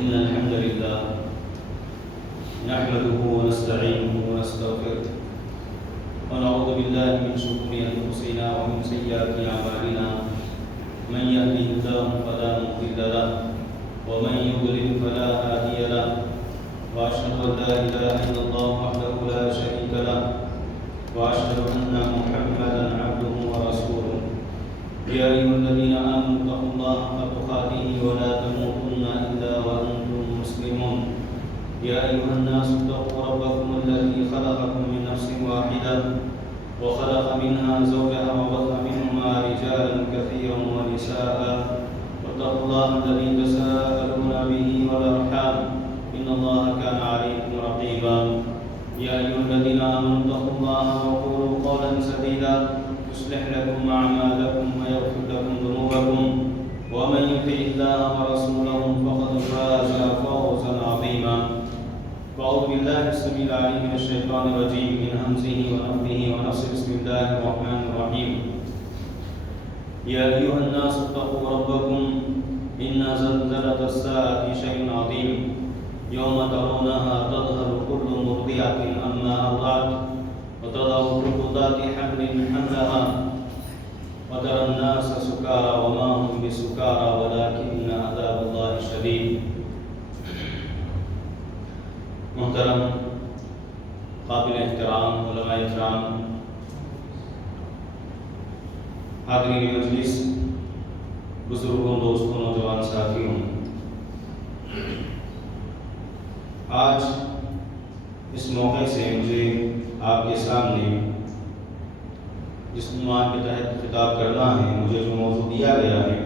إن الحمد لله نحمده ونستعينه ونستغفره ونعوذ بالله من شرور أنفسنا ومن سيئات أعمالنا من يهده الله فلا مضل له ومن يضلل فلا هادي له وأشهد أن لا إله إلا الله وحده لا شريك له وأشهد أن محمدا عبده ورسوله يا أيها الذين آمنوا اتقوا الله حق تقاته ولا تموتن إلا وأنتم مسلمون يا أيها الناس اتقوا ربكم الذي خلقكم من نفس واحدة وخلق منها زوجها وبث منهما رجالا كثيرا ونساء واتقوا الله الذي تساءلون به والأرحام إن الله كان عليكم رقيبا يا أيها الذين آمنوا اتقوا الله وقولوا قولا سديدا يصلح لكم أعمالكم ويغفر لكم ذنوبكم ومن يطع الله ورسوله فقد فاز فوزا عظيما وأعوذ بالله السميع العليم من الشيطان الرجيم من همزه ونفثه ونفسه بسم الله الرحمن الرحيم يا أيها الناس اتقوا ربكم إن زلزلة الساعة شيء عظيم يوم ترونها تظهر كل مرضعة عما أرضعت وتضع كل ذات حمل حملها وترى الناس سكارى وما هم بسكارى ولكن عذاب الله شديد. محترم قابل احترام علماء اکرام، حاضرین مجلس، بزرگوں، دوستوں، نوجوان ساتھیوں، آج اس موقع سے مجھے آپ کے سامنے جس عنوان کے تحت خطاب کرنا ہے، مجھے جو موضوع دیا گیا ہے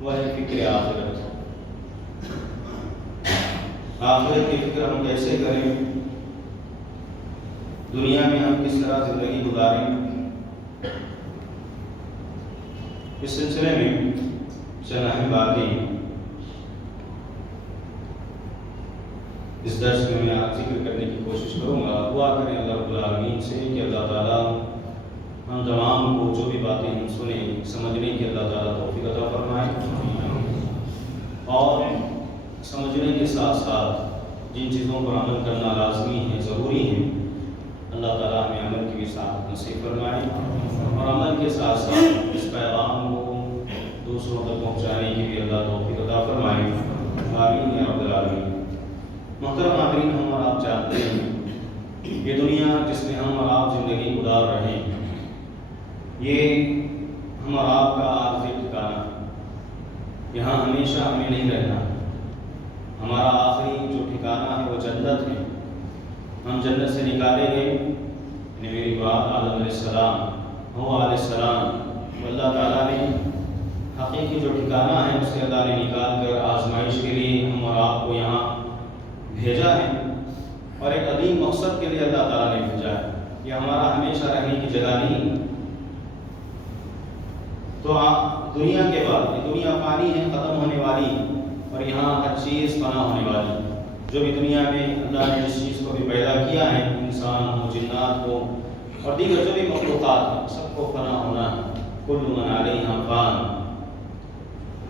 وہ ہے فکر آخرت۔ آخرت کی فکر ہم کیسے کریں، دنیا میں ہم کس طرح زندگی گزاریں، اس سلسلے میں چند اہم باتیں اس درس میں ذکر کرنے کی کوشش کروں گا۔ دعا کریں اللہ رب العالمین سے کہ اللہ تعالیٰ ہم تمام کو جو بھی باتیں ہم سنیں سمجھنے کی اللہ تعالیٰ توفیق عطا فرمائے، اور سمجھنے کے ساتھ ساتھ جن چیزوں پر عمل کرنا لازمی ہے، ضروری ہے، اللہ تعالیٰ ہمیں عمل کی بھی ساتھ نصیب فرمائے، اور عمل کے ساتھ ساتھ اس پیغام کو دوسروں تک پہنچانے کی بھی اللہ توفیق عطا فرمائے، آمین یا رب العالمین۔ محترم حاضرین، ہم اور آپ جانتے ہیں یہ دنیا جس میں ہم اور آپ زندگی گزار رہے ہیں، یہ ہم اور آپ کا عارضی ٹھکانہ، یہاں ہمیشہ ہمیں نہیں رہنا۔ ہمارا آخری جو ٹھکانہ ہے وہ جنت ہے۔ ہم جنت سے نکالے گئے، یعنی میری بات آدم علیہ السلام، نوح علیہ السلام، اللہ تعالیٰ نے حقیقی جو ٹھکانہ ہے اسے اللہ نے نکال کر آزمائش کے لیے ہم اور آپ کو یہاں بھیجا ہے، اور ایک عظیم مقصد کے لیے اللہ تعالیٰ نے بھیجا ہے۔ یہ ہمارا ہمیشہ رہنے کی جگہ نہیں۔ تو دنیا کے بعد، یہ دنیا فانی ہے، ختم ہونے والی، اور یہاں ہر چیز فنا ہونے والی۔ جو بھی دنیا میں اللہ نے جس چیز کو بھی پیدا کیا ہے، انسان ہو، جنات ہو، اور دیگر جو بھی مخلوقات ہیں، سب کو فنا ہونا ہے۔ کل من علیہا فان،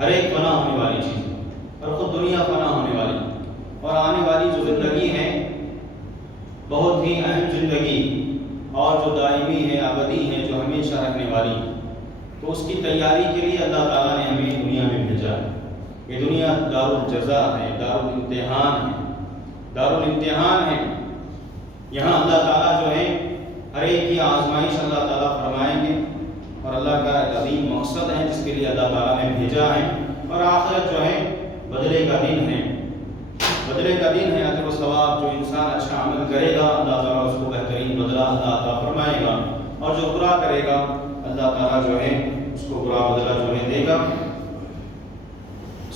ہر ایک فنا ہونے والی چیز ہے، اور خود دنیا فنا ہونے والی، اور آنے والی جو زندگی ہے بہت ہی اہم زندگی، اور جو دائمی ہے، ابدی ہے، جو ہمیشہ رہنے والی، تو اس کی تیاری کے لیے اللہ تعالیٰ نے ہمیں دنیا میں بھیجا ہے۔ یہ دنیا دار الجزا ہے، دار الامتحان ہے، دار الامتحان ہے۔ یہاں اللہ تعالیٰ جو ہے ہر ایک کی آزمائش اللہ تعالیٰ فرمائیں گے، اور اللہ کا ایک عظیم مقصد ہے جس کے لیے اللہ تعالیٰ نے بھیجا ہے۔ اور آخرت جو ہے بدلے کا دن ہے، بدلے کا دن ہے، اجر و ثواب۔ جو انسان اچھا عمل کرے گا اللہ تعالیٰ اس کو بہترین بدلہ اللہ عطا فرمائے گا، اور جو برا کرے گا اللہ تعالیٰ جو ہے اس کو برا بدلہ جو ہے دے گا۔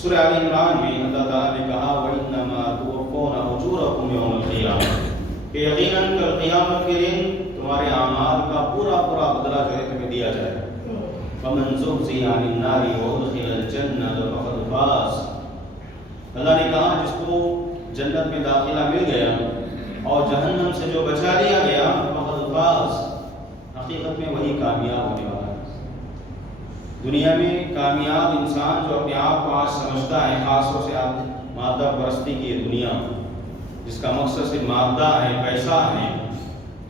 سورہ آل عمران میں اللہ تعالیٰ نے کہا وَإِنَّمَا تُوَفَّوْنَ أُجُورَكُمْ يَوْمَ الْقِيَامَةِ، کہ یقیناً کل قیامت کے دن تمہارے اعمال کا پورا بدلہ جو ہے تمہیں دیا جائے گا۔ فَمَنْ زُحْزِحَ عَنِ النَّارِ وَأُدْخِلَ الْجَنَّةَ فَقَدْ فَازَ، اللہ نے کہا جس کو جنت میں داخلہ مل گیا اور جہنم سے جو بچا لیا گیا، فَقَدْ فَاز، حقیقت میں وہی کامیاب ہونے والا ہے۔ دنیا میں کامیاب انسان جو اپنے آپ کو آج سمجھتا ہے، خاص طور سے مادہ پرستی کی یہ دنیا جس کا مقصد صرف مادہ ہے، پیسہ ہے،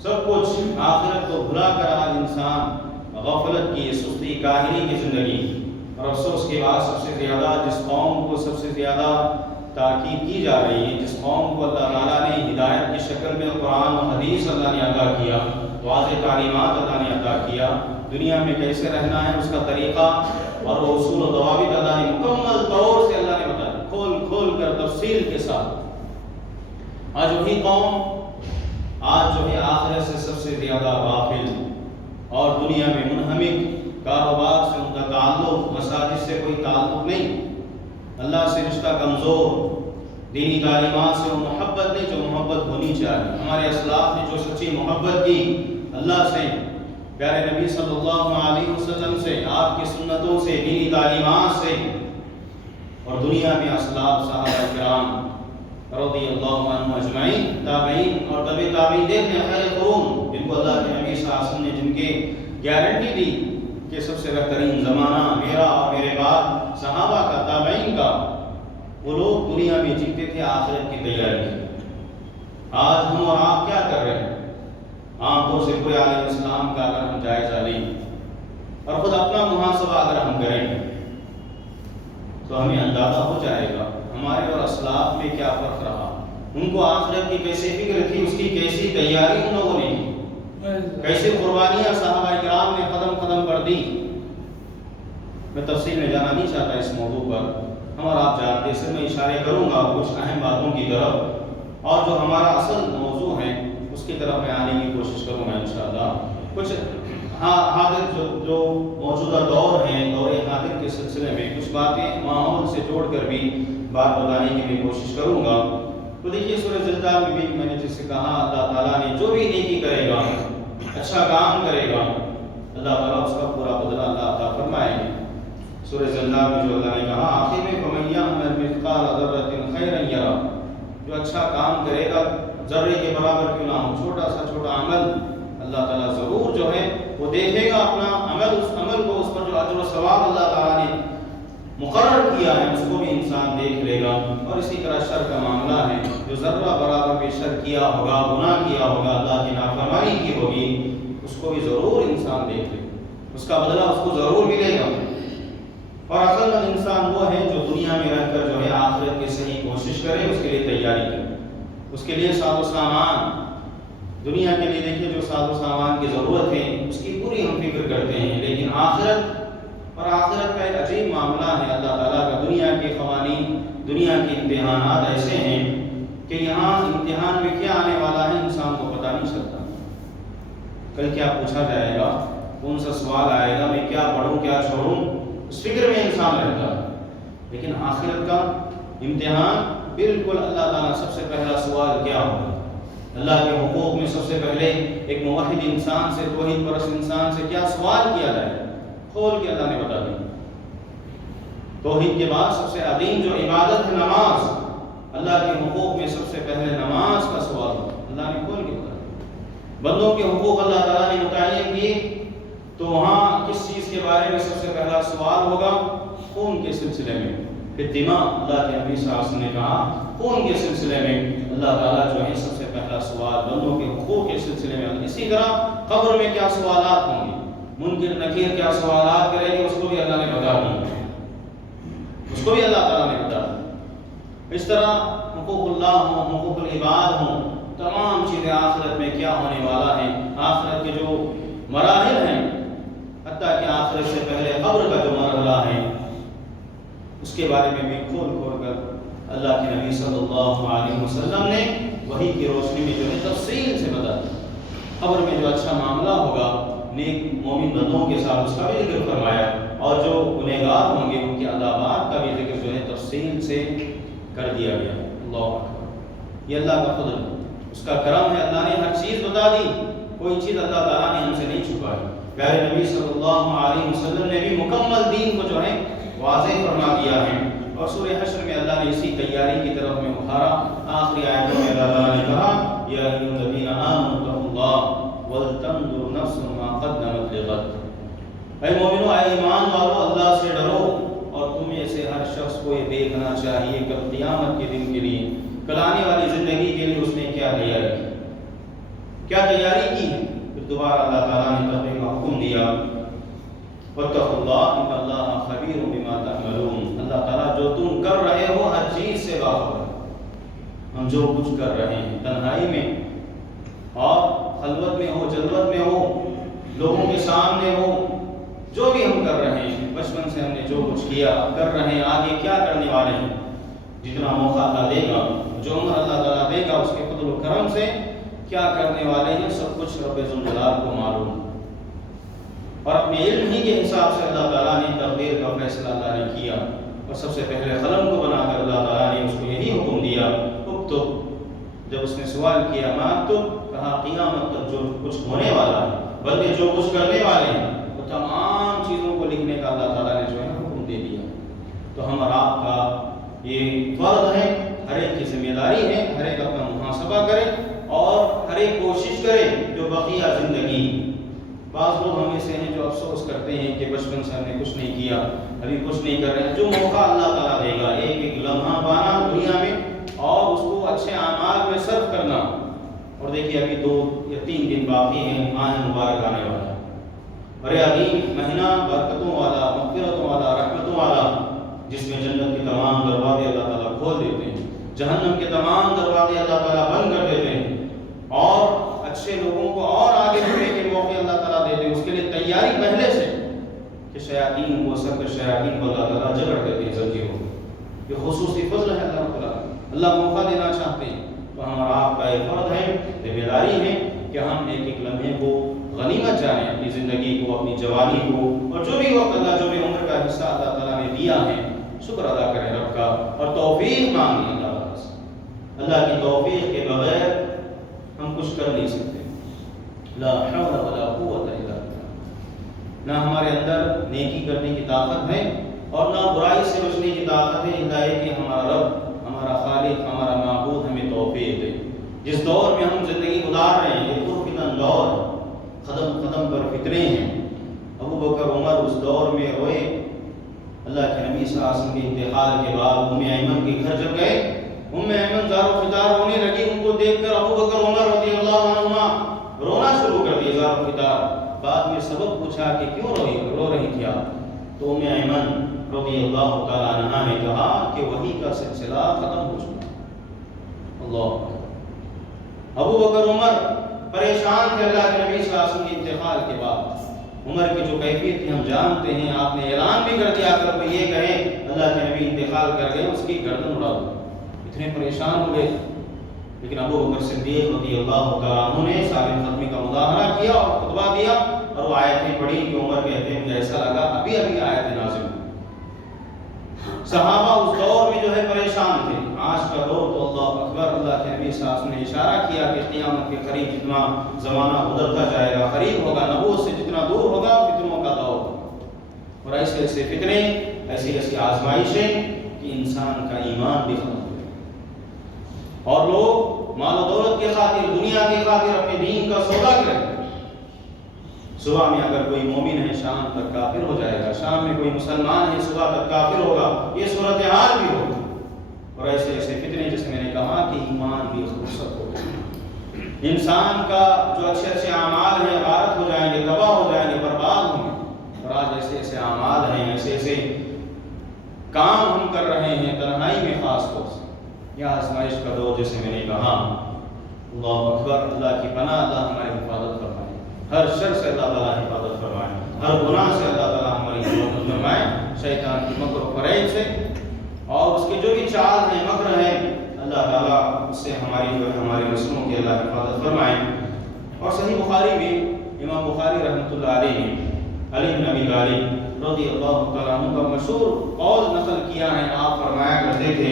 سب کچھ، آخرت کو بھلا کر آج انسان غفلت کی، سستی کاہلی کی زندگی، اور افسوس کے بعد سب سے زیادہ جس قوم کو سب سے زیادہ تاکید کی جا رہی ہے، جس قوم کو اللہ تعالیٰ نے ہدایت کی شکل میں قرآن و حدیث اللہ نے عطا کیا، واضح تعلیمات اللہ نے عطا کیا، دنیا میں کیسے رہنا ہے اس کا طریقہ اور اصول و ضوابط اللہ نے مکمل طور سے اللہ نے بتایا، کھول کھول کر تفصیل کے ساتھ۔ آج وہی قوم آج جو ہے آخرت سے سب سے زیادہ غافل اور دنیا میں منہمک، کاروبار سے ان کا تعلق، مساجد سے کوئی تعلق نہیں، اللہ سے رشتہ کمزور، دینی تعلیمات سے وہ محبت نہیں جو محبت ہونی چاہیے۔ ہمارے اسلاف نے جو سچی محبت کی اللہ سے، پیارے نبی صلی اللہ علیہ وسلم سے، آپ کی سنتوں سے، دینی تعلیمات سے، اور دنیا میں اسلاف صحابہ کرام رضی اللہ عنہ اجمعین، تابعین اور تبع تابعین، دیکھیں خیر قرون جن کو اللہ کے نبی صلی اللہ علیہ وسلم نے جن کے گارنٹی دی کہ سب سے بہترین زمانہ میرا اور میرے بعد صحابہ کا، تابعین کا، وہ لوگ دنیا میں جیتے تھے آخرت کی تیاری کی۔ آج ہم اور آپ کیا کر رہے ہیں؟ عام طور سے پورے عالم اسلام کا اگر ہم جائزہ لیں اور خود اپنا محاسبہ اگر ہم کریں تو ہمیں اندازہ ہو جائے گا ہمارے اور اسلاف میں کیا فرق رہا، ان کو آخرت کی کیسے فکر تھی، اس کی کیسی تیاری ان لوگوں نے کی، کیسے قربانیاں صحابہ کرام نے قدم قدم پر دی۔ میں تفصیل میں جانا نہیں چاہتا اس موضوع پر، ہم اور آپ جانتے ہیں، صرف میں اشارے کروں گا کچھ اہم باتوں کی طرف، اور جو ہمارا اصل موضوع ہے اس کی طرف میں آنے کی کوشش کروں گا انشاءاللہ۔ کچھ حاضر جو موجودہ دور ہیں، دور حاضر کے سلسلے میں کچھ باتیں ماحول سے جوڑ کر بھی بات بتانے کی میں کوشش کروں گا۔ تو دیکھیے سورہ زلزلہ میں بھی میں نے جس سے کہا، اللہ تعالیٰ نے جو بھی نیکی کرے گا، اچھا کام کرے گا، اللہ تعالیٰ اس کا پورا بدلہ اللہ عطا فرمائے گا۔ سورہ زلزلہ میں جو اللہ نے کہا آخر میں فَمَن يَعْمَلْ مِثْقَالَ ذَرَّةٍ خَيْرًا يَرَهُ، جو اچھا کام کرے گا ذرے کے برابر کیوں نہ ہو، چھوٹا سا چھوٹا عمل، اللہ تعالیٰ ضرور جو ہے وہ دیکھے گا اپنا عمل، اس عمل کو، اس پر جو اجر و ثواب اللہ تعالیٰ نے مقرر کیا ہے اس کو بھی انسان دیکھ لے گا۔ اور اسی طرح شر کا معاملہ ہے، جو ذرہ برابر بھی شر کیا ہوگا، گناہ کیا ہوگا، اللہ کی نافرمانی کی ہوگی، اس کو بھی ضرور انسان دیکھ لے گا، اس کا بدلہ اس کو ضرور ملے گا۔ اور عقل مند انسان وہ ہے جو دنیا میں رہ کر جو ہے آخرت کی صحیح کوشش کرے، اس کے لیے تیاری کرے، اس کے لیے ساز و سامان، دنیا کے لیے دیکھیے جو ساز و سامان کی ضرورت ہے اس کی پوری ہم فکر کرتے ہیں، لیکن آخرت اور آخرت کا ایک عجیب معاملہ ہے اللہ تعالیٰ کا۔ دنیا کے قوانین، دنیا کے امتحانات ایسے ہیں کہ یہاں امتحان میں کیا آنے والا ہے انسان کو پتہ نہیں چلتا، کل کیا پوچھا جائے گا، کون سا سوال آئے گا، میں کیا پڑھوں کیا چھوڑوں، اس فکر میں انسان رہتا ہے۔ لیکن آخرت کا امتحان بالکل اللہ تعالیٰ سب سے پہلا سوال کیا ہوگا، اللہ کے حقوق میں سب سے پہلے ایک موحد انسان سے، توحید پرست انسان سے کیا سوال کیا جائے، کھول کے اللہ نے بتا دیا۔ توحید کے بعد سب سے عظیم جو عبادت ہے نماز، اللہ کے حقوق میں سب سے پہلے نماز کا سوال اللہ نے کھول کے بتا دیا۔ بندوں کے حقوق اللہ تعالیٰ نے متعین کیے تو وہاں کس چیز کے بارے میں سب سے پہلا سوال ہوگا، خون کے سلسلے میں، پھر دماء، اللہ کے نبی صلی اللہ علیہ وسلم نے کہا خون کے سلسلے میں اللہ تعالیٰ جو ہے سب سے پہلا سوال بندوں کے حقوق کے سلسلے میں۔ اسی طرح قبر میں کیا سوالات ہوں گے، منکر نکیر کیا سوالات کریں گے، اس کو بھی اللہ نے بتا دیا، اس کو بھی اللہ تعالیٰ نے بتا دیا۔ اس طرح حقوق اللہ ہوں، حقوق العباد ہوں، تمام چیزیں آخرت میں کیا ہونے والا ہے، آخرت کے جو مراحل ہیں، حتیٰ کہ آخرت سے پہلے قبر کا جو مرحلہ ہے اس کے بارے میں بھی کھول کھول کر اللہ کے نبی صلی اللہ علیہ وسلم نے وحی کی روشنی میں جو ہے تفصیل سے بتا دیا۔ قبر میں جو اچھا معاملہ ہوگا نیک مومن بندوں کے ساتھ اس کا بھی ذکر فرمایا، اور جو گنہگار ہوں گے ان کے عذابات کا بھی ذکر جو ہے تفصیل سے کر دیا گیا۔ اللہ اکبر، یہ اللہ کا فضل، اس کا کرم ہے، اللہ نے ہر چیز بتا دی، کوئی چیز اللہ تعالیٰ نے ہم سے نہیں چھپائی۔ پیارے نبی صلی اللہ علیہ وسلم نے بھی مکمل دین کو جو ہے واضح فرما دیا ہے، اور سورہ حشر میں اللہ نے اسی تیاری کی طرف میں اٹھارا۔ آخری آیتوں میں اللہ تعالیٰ نے کہا یا ایھا الذین آمنوا اتقوا اللہ ولتنظر نفس ما قدمت لغد، اے مومنو، اے ایمان والو، اللہ سے ڈرو، اور تمہیں سے ہر شخص کو یہ دیکھنا چاہیے کہ قیامت کے دن کے لیے، کل آنے والی زندگی کے لیے اس نے کیا تیاری کی، کیا تیاری کی ہے۔ پھر دوبارہ اللہ تعالیٰ نے تقوی کا حکم دیا، واتقوا اللہ ان اللہ خبیر بما تعملون، اللہ تعالیٰ جو تم کر رہے ہو ہر چیز سے باخبر ہے۔ ہم جو کچھ کر رہے ہیں، تنہائی میں اور خلوت میں ہو، جلوت میں ہو، لوگوں کے سامنے ہو، جو بھی ہم کر رہے ہیں، بچپن سے ہم نے جو کچھ کیا، کر رہے ہیں، آگے کیا کرنے والے ہیں، جتنا موقع اللہ دے گا، جو عمر اللہ تعالیٰ دے گا، اس کے فضل و کرم سے کیا کرنے والے ہیں، سب کچھ رب ذوالجلال کو معلوم۔ اور اپنے علم ہی کے حساب سے اللہ تعالیٰ نے تقدیر کا فیصلہ اللہ نے کیا، اور سب سے پہلے قلم کو بنا کر اللہ تعالیٰ نے اس کو یہی حکم دیا، اکتب۔ جب اس نے سوال کیا ماکتب، کہا قیامت تک جو کچھ ہونے والا ہے، بلکہ جو کچھ کرنے والے ہیں، وہ تمام چیزوں کو لکھنے کا اللہ تعالیٰ نے جو ہے حکم دے دیا۔ تو ہم اور آپ کا یہ فرض ہے، ہر ایک کی ذمہ داری ہے، ہر ایک اپنا محاسبہ کرے اور ہر ایک کوشش کرے جو بقیہ زندگی۔ بعض لوگ ہم سے ہیں جو افسوس کرتے ہیں کہ بچپن سے ہم نے کچھ نہیں کیا، ابھی کچھ نہیں کر رہے ہیں۔ جو موقع اللہ تعالیٰ دے گا، ایک ایک لمحہ پانا دنیا میں اور اس کو اچھے اعمال میں صرف کرنا۔ اور دیکھیے ابھی 2 یا 3 دن باقی ہیں، ماہ مبارک آنے والا ہے، اور یہ عظیم مہینہ برکتوں والا، مغفرتوں والا، رحمتوں والا، جس میں جنت کے تمام دروازے اللہ تعالیٰ کھول دیتے ہیں، جہنم کے تمام دروازے اللہ تعالیٰ بند کر دیتے ہیں، اور اچھے لوگوں کو اور آگے بڑھنے کے موقع اللہ تعالیٰ دیتے ہیں۔ اس کے لیے تیاری پہلے سے کہ شیاطین کو، سب کے شیاطین کو اللہ تعالیٰ جگڑ دیتے ہیں زنجیروں کو۔ یہ خصوصی فضل ہے اللہ تعالیٰ، اللہ موقع دینا چاہتے ہیں۔ تو ہمارا آپ کا ایک فرض ہے، ذمہ داری ہے کہ ہم ایک ایک لمحے کو غنیمت جانیں، اپنی زندگی کو، اپنی جوانی کو، اور جو بھی وقت اللہ، جو بھی عمر کا حصہ اللہ تعالیٰ نے دیا ہے، شکر ادا کریں رب کا، اور توفیق مانگیں اللہ تعالیٰ سے۔ اللہ کی توفیق کے بغیر ہم کچھ کر نہیں سکتے۔ لا حول ولا قوت الا باللہ۔ نہ ہمارے اندر نیکی کرنے کی طاقت ہے اور نہ برائی سے بچنے کی طاقت ہے، اللہ ہے کہ ہمارا رب، ہمارا خالق، ہمارا معبود ہمیں توفیق دے۔ جس دور میں ہم زندگی گزار رہے ہیں، یہ پرفتن دور، قدم قدم پر فتنے ہیں۔ ابو بکر عمر اس دور میں روئے۔ اللہ کے نبی صلی اللہ علیہ وسلم کے انتقال کے بعد ام ایمن کے گھر جب گئے، ام ایمن زار و فطار رونے لگی۔ ان کو دیکھ کر ابو بکر عمر رضی اللہ عنہما رونا شروع کر دیا، زار و فطار۔ بعد میں سبب پوچھا کہ کیوں رو رہی تھی آپ؟ تو ام ایمن رضی اللہ تعالیٰ عنہا نے کہا کہ وحی کا سلسلہ ختم ہو چکا۔ اللہ، ابو بکر عمر پریشان تھے اللہ کے نبی صلی اللہ علیہ وسلم کے انتقال کے بعد۔ عمر کی جو کیفیت تھی ہم جانتے ہیں، آپ نے اعلان بھی کر دیا، اگر کوئی یہ کہے اللہ کے نبی انتقال کر گئے اس کی گردن اڑا دو، اتنے پریشان ہوئے۔ لیکن ابو بکر صدیق رضی اللہ تعالیٰ عنہ نے ثابت قدمی کا مظاہرہ کیا اور خطبہ دیا، اور وہ آیتیں پڑھی کہ عمر کہتے ہیں مجھے ایسا لگا ابھی ابھی آیت نازل ہوئی۔ صحابہ اس دور میں جو ہے پریشان تھے۔ آج کا دور تو اللہ اکبر، اللہ کے نبی صلی اللہ علیہ وسلم نے اشارہ کیا کہ قیامت کے قریب جتنا زمانہ گزرتا جائے گا، قریب ہوگا، نبوت سے جتنا دور ہوگا، فتنوں کا دور، اور ایسے ایسے فتنے، ایسی ایسی آزمائشیں کہ انسان کا ایمان بھی ختم ہو جائے، اور لوگ مال و دولت کے خاطر، دنیا کے خاطر اپنے دین کا سودا کریں۔ صبح میں اگر کوئی مومن ہے شام تک کافر ہو جائے گا، شام میں کوئی مسلمان ہے صبح تک کافر ہوگا، یہ صورتحال بھی ہوگی۔ اور ایسے ایسے فتنے جیسے میں نے کہا کہ ایمان بھی رخصت ہو جائے، انسان کا جو اچھے اچھے اعمال ہیں غارت ہو جائیں گے، تباہ ہو جائیں گے، برباد ہوں گے۔ اور آج ایسے ایسے اعمال ہیں، ایسے ایسے کام ہم کر رہے ہیں تنہائی میں، خاص طور سے یہ آزمائش کا دور جیسے میں نے کہا۔ اللہ اکبر، اللہ کی پناہ، اللہ ہماری حفاظت فرمائے، ہر شر سے اللہ تعالیٰ حفاظت فرمائے، ہر گناہ سے اللہ تعالیٰ ہماری حفاظت فرمائے، شیطان کی مکر و فریب سے اور اس کے جو بھی چال ہیں، مکر ہیں، اللہ تعالیٰ اس سے ہماری نسلوں کی اللہ حفاظت فرمائے۔ اور صحیح بخاری میں امام بخاری رحمۃ اللہ علیہ نے علی بن ابی طالب رضی اللہ تعالیٰ عنہ کا مشہور قول نقل کیا ہے۔ آپ فرمایا کرتے تھے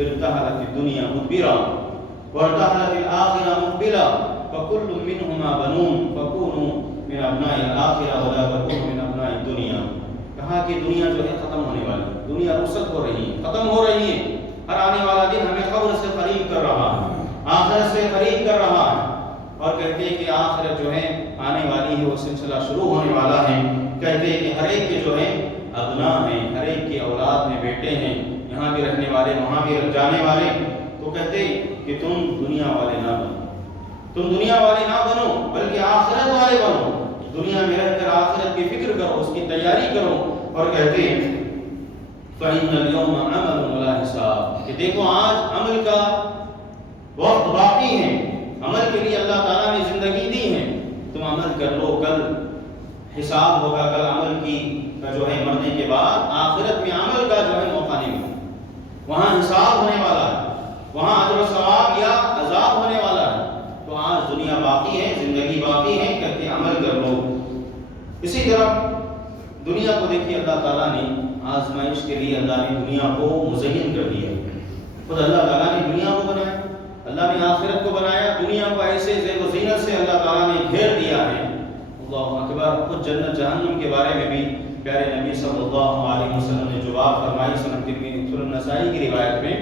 ارتحلت الدنیا مدبرا وارتحلت الآخرہ مقبلا فکل منہما بنون فکونوا من ابناء الآخرہ ولا تکونوا من ابناء الدنیا۔ کہا کہ دنیا جو ہے ختم ہونے والی ہے، دنیا رخصت ہو رہی ہے، ختم ہو رہی ہے، ہر آنے والا دن ہمیں قبر سے قریب کر رہا ہے، آخرت سے قریب کر رہا ہے، اور کہتے ہیں کہ آخرت جو ہے آنے والی ہے، وہ سلسلہ شروع ہونے والا ہے۔ کہتے ہیں کہ ہر ایک کے جو ہے ابناء ہیں، ہر ایک کے اولاد ہیں، بیٹے ہیں، یہاں بھی رہنے والے وہاں بھی جانے والے، تو کہتے کہ تم دنیا والے نہ بنو، تم دنیا والے نہ بنو بلکہ آخرت والے بنو، دنیا میں رہ کر آخرت کی فکر کرو، اس کی تیاری کرو۔ اور کہتے ہیں فَإِنَّ الْيَوْمَ عَمَلٌ وَلَا حِسَابٌ، کہ دیکھو آج عمل کا وقت باقی ہے، عمل کے لیے اللہ تعالیٰ نے زندگی دی ہے، تم عمل کر لو، کل حساب ہوگا، کل عمل کی جو ہے مرنے کے بعد آخرت میں عمل کا جو ہے موقع نہیں ملے، وہاں حساب ہونے والا ہے، وہاں اجر و ثواب یا عذاب ہونے والا ہے۔ تو آج دنیا باقی ہے، زندگی باقی ہے، کہتے ہیں عمل کر لو۔ اسی طرح دنیا کو دیکھیے، اللہ تعالیٰ نے آزمائش کے لیے اللہ نے دنیا کو مزین کر دیا، خود اللہ تعالیٰ نے دنیا کو بنایا، اللہ نے آخرت کو بنایا، دنیا کو ایسے زیب و زینت سے اللہ تعالیٰ نے گھیر دیا ہے۔ اللہ اکبر۔ خود جنت جہنم کے بارے میں بھی پیارے نبی صلی اللہ علیہ وسلم نے جو بات فرمائی، سنن ترمذی سنن نسائی کی روایت میں،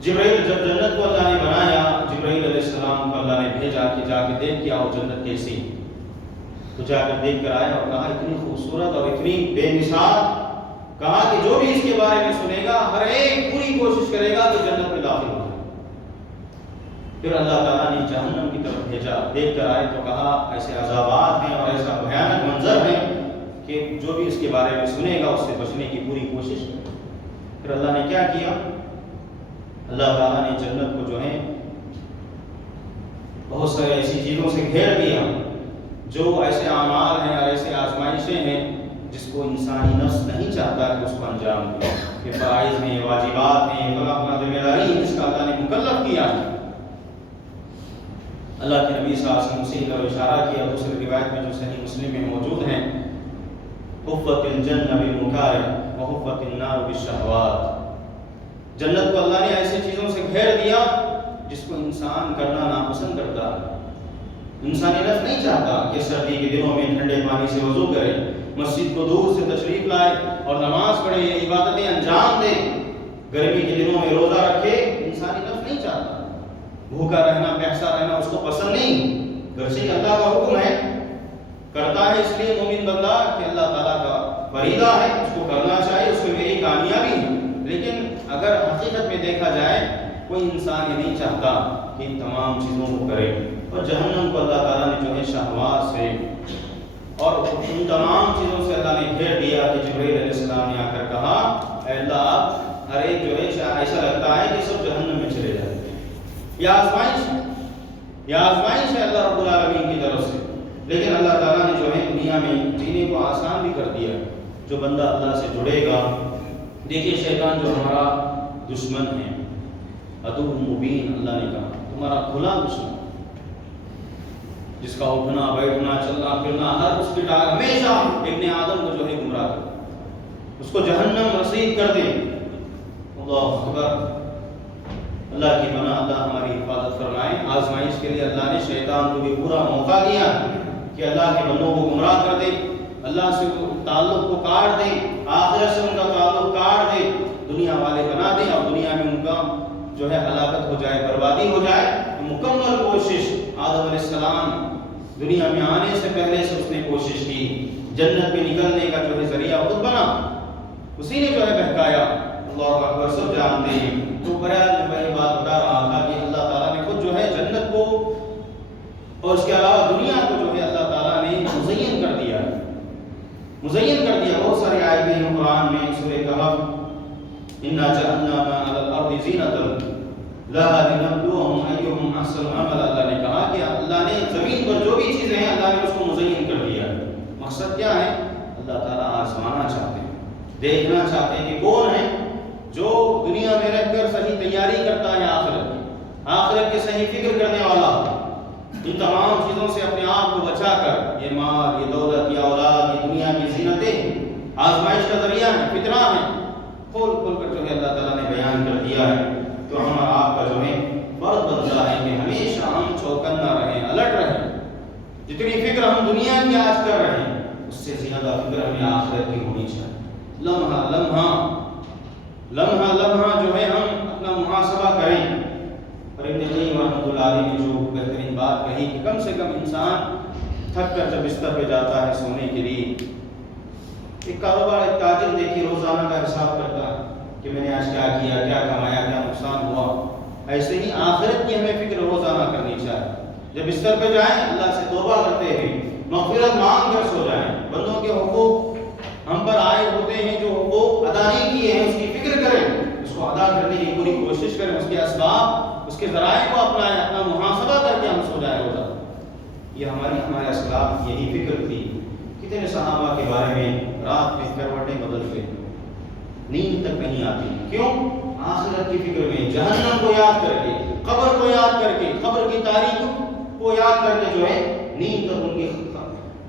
جبرائیل جب جنت کو اللہ نے بنایا، جبرائیل علیہ السلام کو اللہ نے بھیجا کہ جا کے دیکھ کے آؤ جنت کیسی، تو جا کر دیکھ کر آیا اور کہا اتنی خوبصورت اور اتنی بے مثال، کہا کہ جو بھی اس کے بارے میں سنے گا ہر ایک پوری کوشش کرے گا کہ جنت میں داخل ہو جائے۔ پھر اللہ تعالیٰ نے جہنم کی طرف بھیجا، دیکھ کر آئے تو کہا ایسے عذابات ہیں اور ایسا بھیانک منظر ہے کہ جو بھی اس کے بارے میں سنے گا اس سے بچنے کی پوری کوشش کرے۔ پھر اللہ نے کیا کیا؟ اللہ تعالیٰ نے جنت کو جو ہے بہت سارے ایسی چیزوں سے گھیر دیا جو ایسے اعمال ہیں اور ایسے آزمائشیں ہیں جس کو انسانی نفس نہیں چاہتا کہ اس کو انجام دے، یہ فرائض ہیں، یہ واجبات ہیں، یہ فلاں ذمہ داری ہے جس کا اللہ نے مکلف کیا ہے۔ اللہ کے نبی صلی اللہ علیہ وسلم اسی طرح اشارہ کیا دوسری روایت میں جو صحیح مسلم میں موجود ہیں، حفت الجنہ بالمکارہ وحفت النار بالشہوات، جنت کو اللہ نے ایسی چیزوں سے گھیر دیا جس کو انسان کرنا ناپسند کرتا ہے۔ انسانی نفس نہیں چاہتا کہ سردی کے دنوں میں ٹھنڈے پانی سے وضو کرے، مسجد کو دور سے تشریف لائے اور نماز پڑھے، عبادتیں انجام دے، گرمی کے دنوں میں روزہ رکھے، انسانی نفس نہیں چاہتا۔ بھوکا رہنا، پیاسا رہنا اس کو پسند نہیں، گرچہ اللہ کا حکم ہے، کرتا ہے اس لیے مومن بندہ کہ اللہ تعالیٰ کا فریضہ ہے، اس کو کرنا چاہیے، اس میں میری کامیابی ہے۔ لیکن اگر حقیقت میں دیکھا جائے کوئی انسان یہ نہیں چاہتا کہ ان تمام چیزوں کو کرے، اور جہنم کو اللہ تعالیٰ نے جو ہے شہوات سے اور ان تمام چیزوں سے اللہ نے گھیر دیا کہ جبرائیل علیہ السلام نے آ کر کہا اے اللہ آپ ہر ایک جو ہے ایسا لگتا ہے کہ سب جہنم میں چلے جائیں۔ یہ آزمائش ہے اللہ رب العالمین کی طرف سے، لیکن اللہ تعالیٰ نے جو ہے دنیا میں جینے کو آسان بھی کر دیا۔ جو بندہ اللہ سے جڑے گا، دیکھیے شیطان جو ہمارا دشمن ہے، عدو مبین، اللہ نے کہا تمہارا کھلا دشمن، جس کا اٹھنا بیٹھنا چلنا پھرنا ہر اس کی ٹاگ ہمیشہ ابن آدم کو جو ہے گمراہ کر، اس کو جہنم رسید کر دے۔ اللہ اکبر۔ اللہ کی پناہ، اللہ ہماری حفاظت فرمائے۔ آزمائش کے لیے اللہ نے شیطان کو بھی پورا موقع دیا کہ اللہ کے بندوں کو گمراہ کر دے، اللہ سے تعلق کو کاٹ دے، آخرت سے ان کا تعلق کاٹ دے، دنیا والے بنا دے اور دنیا میں ان کا جو ہے ہلاکت ہو جائے، بربادی ہو جائے۔ مکمل کوشش آدم علیہ السلام دنیا میں آنے سے پہلے سے اس نے کوشش کی، جنت میں نکلنے کا جو ہے ذریعہ خود بنا، اسی نے جو ہے بہکایا۔ اللہ اکبر، سب جانتے ہیں۔ تو برائے میں یہ بات بتا رہا تھا کہ اللہ تعالیٰ نے خود جو ہے جنت کو اور اس کے علاوہ دنیا کو جو ہے اللہ تعالیٰ نے مزین کر دیا، مزین کر دیا۔ بہت ساری آیتیں ہیں قرآن میں، سورہ کہف، اِنَّا جَعَلْنَا مَا عَلَى الْأَرْضِ زِینَةً لَهَا لِنَبْلُوَهُمْ أَيُّهُمْ أَحْسَنُ عَمَلًا، اللہ نے کہا کہ اللہ نے زمین پر جو بھی چیزیں ہیں اللہ نے اس کو مزین کر دیا۔ مقصد کیا ہے؟ اللہ تعالیٰ آزمانا چاہتے ہیں، دیکھنا چاہتے ہیں کہ کون ہے جو دنیا میں رہ کر صحیح تیاری کرتا ہے آخرت کی صحیح فکر کرنے والا، ان تمام چیزوں سے اپنے آپ کو بچا کر، یہ مال، یہ دولت، یہ اولاد، یہ دنیا کی زینتیں آزمائش کا ذریعہ ہیں، فتنہ ہیں، کھول کھول کر جو ہے اللہ تعالیٰ نے بیان کر دیا ہے۔ تو ہمارا آپ کا جو ہے فرض بنتا ہے کہ ہمیشہ ہم چوکنا رہیں، الرٹ رہیں۔ جتنی فکر ہم دنیا کی آج کر رہے ہیں اس سے زیادہ فکر ہمیں آخرت کی ہونی چاہیے۔ لمحہ لمحہ جو ہے ہم اپنا محاسبہ کریں۔ اور ابن قیم رحمۃ اللہ علیہ نے جو بہترین بات کہی کہ کم سے کم انسان تھک کر جب بستر پہ جاتا ہے سونے کے لیے ایک کاروبار، ایک تاجر دیکھیے روزانہ کا حساب کرتا ہے کہ میں نے آج کیا کیا، کیا کمایا، کیا نقصان ہوا۔ ایسے ہی آخرت کی ہمیں فکر روزانہ کرنی چاہیے۔ جب بستر پہ جائیں اللہ سے توبہ کرتے ہوئے مغفرت مانگ کر سو جائیں۔ بندوں کے حقوق ہم پر عائد ہوتے ہیں، جو حقوق ادا نہیں کیے ہیں اس کی فکر کریں، اس کو ادا کرنے کی پوری کوشش کریں، اس کے اسباب، اس کے ذرائع کو اپنائیں، اپنا محاسبہ کر کے ہم سو جائیں روزہ۔ یہ ہمارے اسلاف یہی فکر تھی۔ کتنے صحابہ کے بارے میں رات میں کروٹیں بدلتے، نیند تک نہیں آتی، کیوں؟ آخرت کی فکر میں، جہنم کو یاد کر کے، قبر کو یاد کر کے، قبر کی تاریخ کو یاد کر کے جو ہے نیند تک ان کی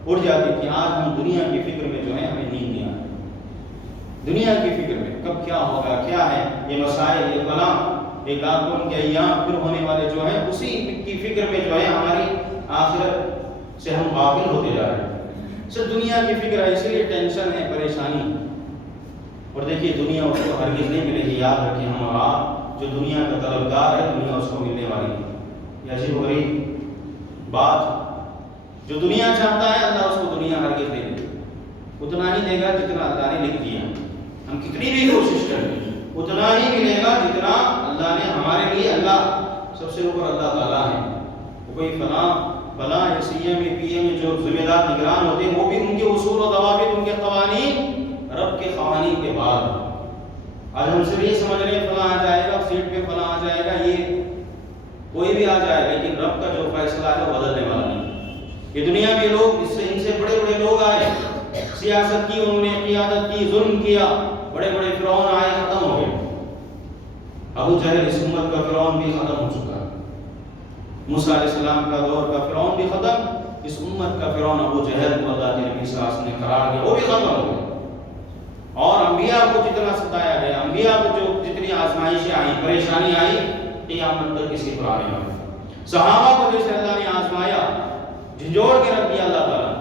اڑ جاتی تھی۔ آج ہم دنیا کی فکر میں جو ہے ہمیں نیند نہیں آتی، دنیا کی فکر میں کب کیا ہوگا، کیا ہے یہ مسائل، یہ کلام، ایک لاکھ کے ایام پھر ہونے والے جو ہیں، اسی کی فکر میں جو ہے ہماری آخرت سے ہم غافل ہوتے جا رہے ہیں۔ صرف دنیا کی فکر ہے، اسی لیے ٹینشن ہے، پریشانی۔ اور دیکھیے دنیا اس کو ہرگز نہیں ملے گی، یاد رکھیں ہم اور آپ، جو دنیا کا طلبگار ہے دنیا اس کو ملنے والی ہے۔ یہ عجیب و غریب بات، جو دنیا چاہتا ہے اللہ اس کو دنیا ہرگز نہیں دے گا، اتنا ہی دے گا جتنا اللہ نے لکھ دیا۔ ہم کتنی بھی کوشش کریں اتنا ہی ملے گا جتنا اللہ نے ہمارے لیے، اللہ سب سے اوپر اللہ تعالیٰ ہے۔ کوئی فلاں سی ایم پی ایم جو ذمہ دار نگران ہوتے ہیں وہ بھی ان کے اصول و ضوابط، ان کے قوانین رب کے قوانین کے بعد۔ آج ہم صرف یہ سمجھ رہے ہیں فلاں آ جائے گا سیٹ پہ، فلاں آ جائے گا، یہ کوئی بھی آ جائے، لیکن رب کا جو فیصلہ ہے وہ بدلنے والا نہیں۔ یہ دنیا کے لوگ، ان سے بڑے بڑے لوگ آئے، سیاست کی انہوں نے، قیادت کی، ظلم کیا، بڑے بڑے فرعون آئے، ختم ہو گئے۔ ابو جہل اس امت کا فرعون بھی ختم ہو چکا ہے۔ موسیٰ علیہ السلام کا دور کا فرعون بھی ختم، اس امت کا فرعون ابو جہل کو اللہ کے نبی صلی اللہ علیہ وسلم نے قرار دیا، وہ بھی ختم ہو گئے۔ اور انبیاء کو جتنا ستایا گیا، انبیاء کو جو جتنی آزمائشیں آئی، پریشانی آئی، قیامت تک کسی پر آنے والی۔ صحابہ کو جیسے اللہ نے آزمایا، جھنجھوڑ کے رکھ دیا اللہ تعالیٰ۔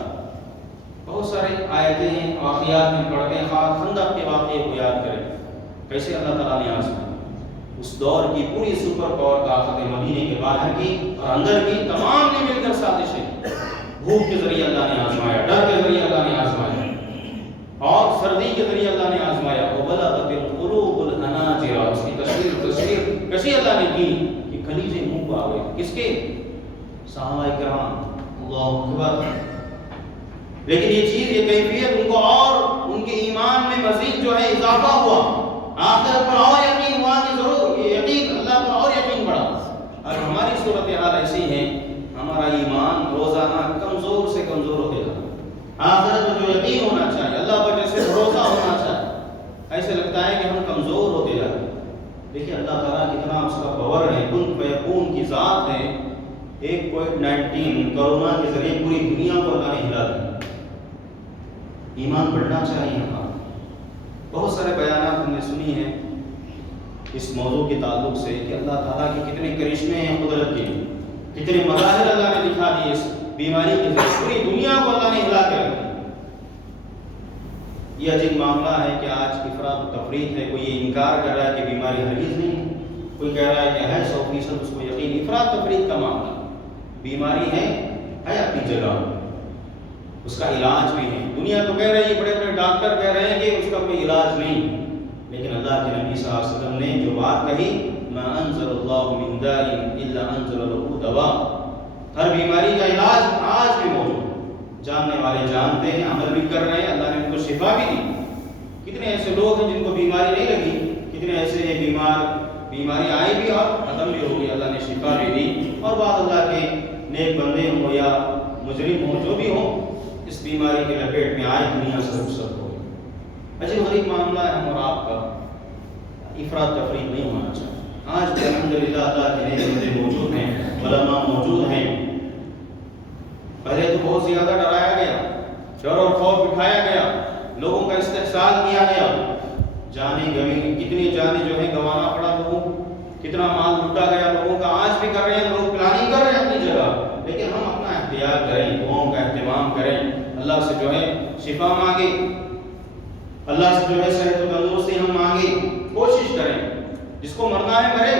بہت سارے آیتیں ہیں، واقعات میں پڑھتے ہیں، خندق کے واقعے کو یاد کریں، کیسے اللہ تعالیٰ نے آزمایا۔ اس دور کی پوری سپر پاور طاقت مدینے کے باہر کی اور اندر کی تمام نے مل کر سازشیں، بھوک کے ذریعے اللہ نے آزمایا، ڈر کے ذریعے اللہ نے آزمایا، اور سردی کے ذریعے اللہ نے آزمایا۔ وَبَلَغَتِ الْقُلُوبُ الْحَنَاجِرَ، اس کی تصویر کیسی اللہ نے کی کہ کلیجے منہ کو آ گئے، کس کے؟ صحابہ کرام، اللہ اکبر۔ لیکن یہ چیز، یہ کیفیت ان کو اور ان کے ایمان میں مزید جو ہے اضافہ ہوا، آخرت پر اور یقین ہوا کہ ضرور یہ یقین اللہ پر اور یقین بڑھا۔ اور ہماری صورتحال ایسی ہے، ہمارا ایمان روزانہ کمزور سے کمزور ہوتے جا رہا ہے۔ آخرت پر جو یقین ہونا چاہیے، اللہ پر جیسے بھروسہ ہونا چاہیے، ایسے لگتا ہے کہ ہم کمزور ہوتے جا رہے ہیں۔ دیکھیے اللہ تعالیٰ کتنا اس کا پاور ہے، کن فیکون کی ذات ہے۔ 1.19 کورونا کے ذریعے پوری دنیا کو اللہ نے ہلا دیا۔ ایمان بڑھنا چاہیے ہمارا۔ بہت سارے بیانات ہم نے سنی ہیں اس موضوع کے تعلق سے کہ اللہ تعالیٰ کے کتنے کرشمے ہیں قدرت کے، کتنے مظاہر اللہ نے دکھا دیے اس بیماری کے ذریعے، پوری دنیا کو اللہ نے ہلا کے رکھ دیا۔ یہ عجیب معاملہ ہے کہ آج افراط و تفریط ہے، کوئی یہ انکار کر رہا ہے کہ بیماری ہرگز نہیں، کوئی کہہ رہا ہے کہ ہے 100% اس کو یقین۔ افراط تفریط کا معاملہ، بیماری ہے اپنی جگہ، اس کا علاج بھی ہے۔ دنیا تو کہہ رہی ہے، بڑے بڑے ڈاکٹر کہہ رہے ہیں کہ اس کا کوئی علاج نہیں، لیکن اللہ کے نبی صلی اللہ علیہ وسلم نے جو بات کہی، ما انزل اللہ من داء الا انزل له دواء، ہر بیماری کا علاج آج بھی موجود ہے۔ جاننے والے جانتے ہیں، عمل بھی کر رہے ہیں، اللہ نے ان کو شفا بھی دی۔ کتنے ایسے لوگ ہیں جن کو بیماری نہیں لگی، کتنے ایسے ہیں بیماری آئی بھی اور ختم بھی ہوگی، اللہ نے شفا بھی دی۔ اور بعض اللہ کے نیک بندے ہوں یا مجرم ہوں، جو بھی ہوں، اس بیماری کے لپیٹ میں آئے، دنیا سے رخصت ہو گئی۔ عجیب غریب معاملہ ہے ہم اور آپ کا، افراط تفریط نہیں ہونا چاہیے۔ آج بھی الحمدللہ اللہ کے نیک بندے موجود ہیں، علماء موجود ہیں۔ پہلے تو بہت زیادہ ڈرایا گیا، ڈر اور خوف بٹھایا گیا، لوگوں کا استحصال کیا گیا، جانیں گویں، کتنی جانیں جو ہے گنوانا پڑا لوگوں، کتنا مال لوٹا گیا لوگوں کا۔ آج بھی کر رہے ہیں لوگ، پلاننگ کر رہے ہیں اپنی جگہ، لیکن ہم اپنا احتیاط کریں، دعاؤں کا اہتمام کریں، اللہ سے جو ہے شفا مانگے، اللہ سے جو ہے صحت و تندرستی ہم مانگے، کوشش کریں۔ جس کو مرنا ہے مرے،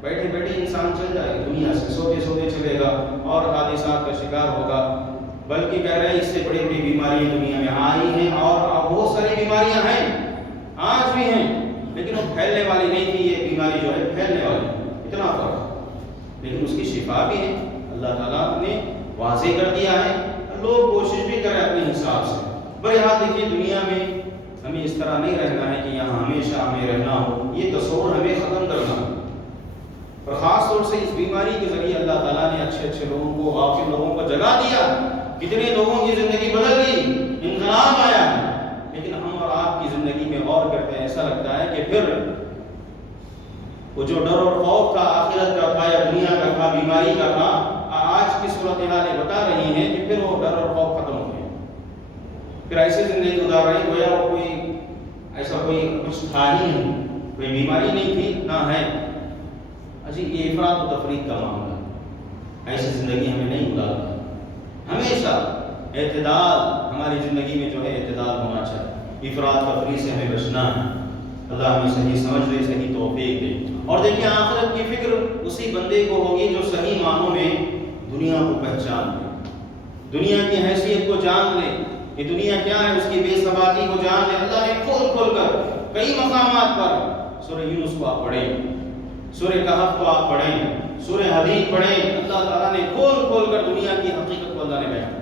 بیٹھے بیٹھے انسان چل جائے دنیا سے، سوتے سوتے چلے گا اور حادثات کا شکار ہوگا۔ بلکہ کہہ رہے ہیں اس سے بڑی بڑی بیماریاں دنیا میں آئی ہیں، اور بہت ساری بیماریاں ہیں، آج بھی ہیں، لیکن وہ پھیلنے والی نہیں تھی، یہ بیماری جو ہے پھیلنے والی، اتنا فرق، لیکن اس کی شفا بھی ہے، اللہ تعالیٰ نے واضح کر دیا ہے، لوگ کوشش بھی کریں اپنے حساب سے۔ بہرحال دیکھیے دنیا میں ہمیں اس طرح نہیں رہنا ہے کہ یہاں ہمیشہ ہمیں رہنا ہو، یہ تصور ہمیں ختم کرنا ہے، اور خاص طور سے اس بیماری کے ذریعے اللہ تعالیٰ نے اچھے اچھے لوگوں کو، غافل لوگوں کو جگا دیا، کتنے لوگوں کی زندگی بدل گئی، انقلاب آیا ہے، لیکن ہم اور آپ کی زندگی میں غور کرتے ہیں ایسا لگتا ہے کہ پھر وہ جو ڈر اور خوف تھا آخرت کا تھا یا دنیا کا تھا، بیماری کا تھا، آج کی صورتحالیں بتا رہی ہیں کہ پھر وہ ڈر اور خوف ختم ہو گیا، پھر ایسے زندگی گزار رہے ہیں گویا وہ کوئی ایسا کوئی کچھ تھا ہی نہیں، کوئی بیماری نہیں تھی نہ ہے۔ اجی یہ افراط و تفریط کا معاملہ، ایسی زندگی ہمیں نہیں گزارنا، ہمیشہ اعتدال ہماری زندگی میں جو ہے اعتدال ہونا چاہیے، افراط تفریط سے ہمیں بچنا ہے، اللہ ہمیں صحیح سمجھ دے، صحیح توفیق دے۔ اور دیکھیں آخرت کی فکر اسی بندے کو ہوگی جو صحیح معنوں میں دنیا کو پہچان لے، دنیا کی حیثیت کو جان لے، یہ دنیا کیا ہے اس کی بے ثباتی کو جان لے۔ اللہ نے کھول کھول کر کئی مقامات پر، سورہ یونس کو آپ پڑھیں، سورہ کہف کو آپ پڑھیں، سورہ حدید پڑھیں، اللہ تعالیٰ نے کھول کھول کر دنیا کی حقیقت کو اللہ نے بیان۔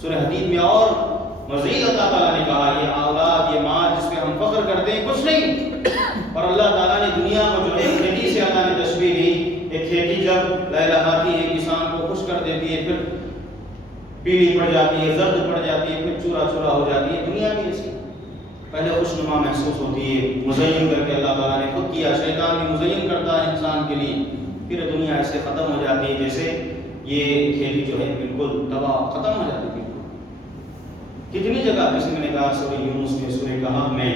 سورہ حدید میں اور مزید اللہ تعالیٰ نے کہا یہ اولاد، یہ مال جس پہ ہم فخر کرتے ہیں کچھ نہیں، اور اللہ تعالیٰ نے دنیا کو جو ہے کھیتی سے اللہ نے تشبیہ دی، ایک کھیتی جب لہلہاتی ہے کسان کو خوش کر دیتی ہے، پھر پیلی پڑ جاتی ہے، زرد پڑ جاتی ہے، پھر چورا چورا ہو جاتی ہے، دنیا بھی ایسی پہلے خوشنما محسوس ہوتی ہے، مزین کر کے اللہ تعالیٰ نے خود کیا، شیطان بھی مزین کرتا ہے انسان کے لیے، پھر دنیا ایسے ختم ہو جاتی ہے جیسے یہ کھیتی جو ہے بالکل تباہ ختم ہو جاتی ہے۔ کتنی جگہ جیسے میں نے کہا سورہ یونس میں، سورہ کہف میں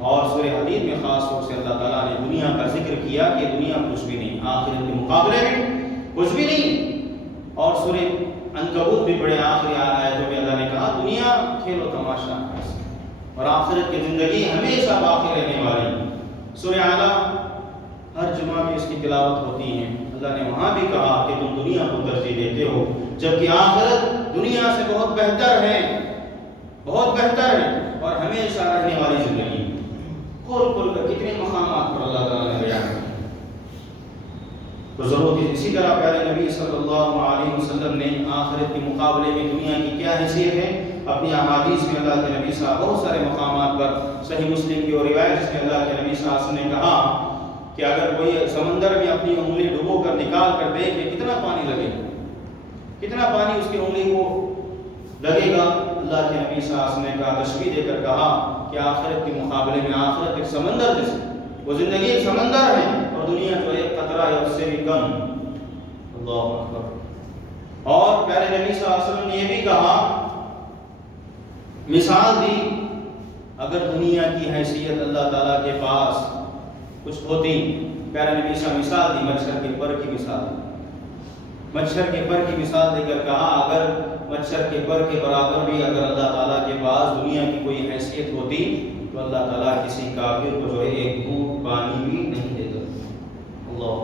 اور سورہ حدید میں خاص طور سے اللہ تعالیٰ نے دنیا کا ذکر کیا کہ دنیا کچھ بھی نہیں، آخرت کے مقابلے میں کچھ بھی نہیں۔ اور سورہ عنکبوت بھی بڑے آخری آیتوں میں اللہ نے کہا دنیا کھیل و تماشا ہے اور آخرت کی زندگی ہمیشہ باقی رہنے والی۔ سورہ اعلیٰ ہر جمعہ میں اس کی تلاوت ہوتی ہے، اللہ نے وہاں بھی کہا کہ تم دنیا کو ترجیح دیتے ہو جبکہ آخرت دنیا سے بہت بہتر ہے، بہت بہتر ہے اور ہمیشہ رہنے والی زندگی۔ کھول کھول کر کتنے مقامات پر اللہ تعالیٰ نے بیان کیا، تو ضرورت اسی طرح پیارے نبی صلی اللہ علیہ وسلم نے آخرت کے مقابلے میں دنیا کی کیا حیثیت ہے اپنی احادیث میں اللہ کے نبی صاحب بہت سارے مقامات پر، صحیح مسلم کی اور روایت جس میں اللہ کے نبی صلی اللہ علیہ وسلم نے کہا کہ اگر کوئی سمندر میں اپنی انگلی ڈبو کر نکال کر دیکھے کتنا پانی لگے گا، کتنا پانی اس کی انگلی کو لگے گا، اللہ کے نبی صلی اللہ علیہ وسلم نے کہا تشبیہ دے کر کہا کہ آخرت کے مقابلے میں آخرت ایک سمندر جیسے، وہ زندگی ایک سمندر ہے اور دنیا جو ایک قطرہ ہے اس سے بھی کم۔ اللہ اکبر۔ اور پیارے نبی صلی اللہ علیہ وسلم نے یہ بھی کہا، مثال دی، اگر دنیا کی حیثیت اللہ تعالیٰ کے پاس کچھ ہوتی، پیارے نبی صلی اللہ علیہ وسلم مثال دی مچھر کے پر کی مثال دی، مچھر کے پر کی مثال دے کر کہا اگر مچھر کے پر کے برابر بھی اگر اللہ تعالیٰ کے پاس دنیا کی کوئی حیثیت ہوتی تو اللہ تعالیٰ کسی کافر کو جو ہے ایک گھونٹ پانی بھی نہیں دیتا۔ اللہ،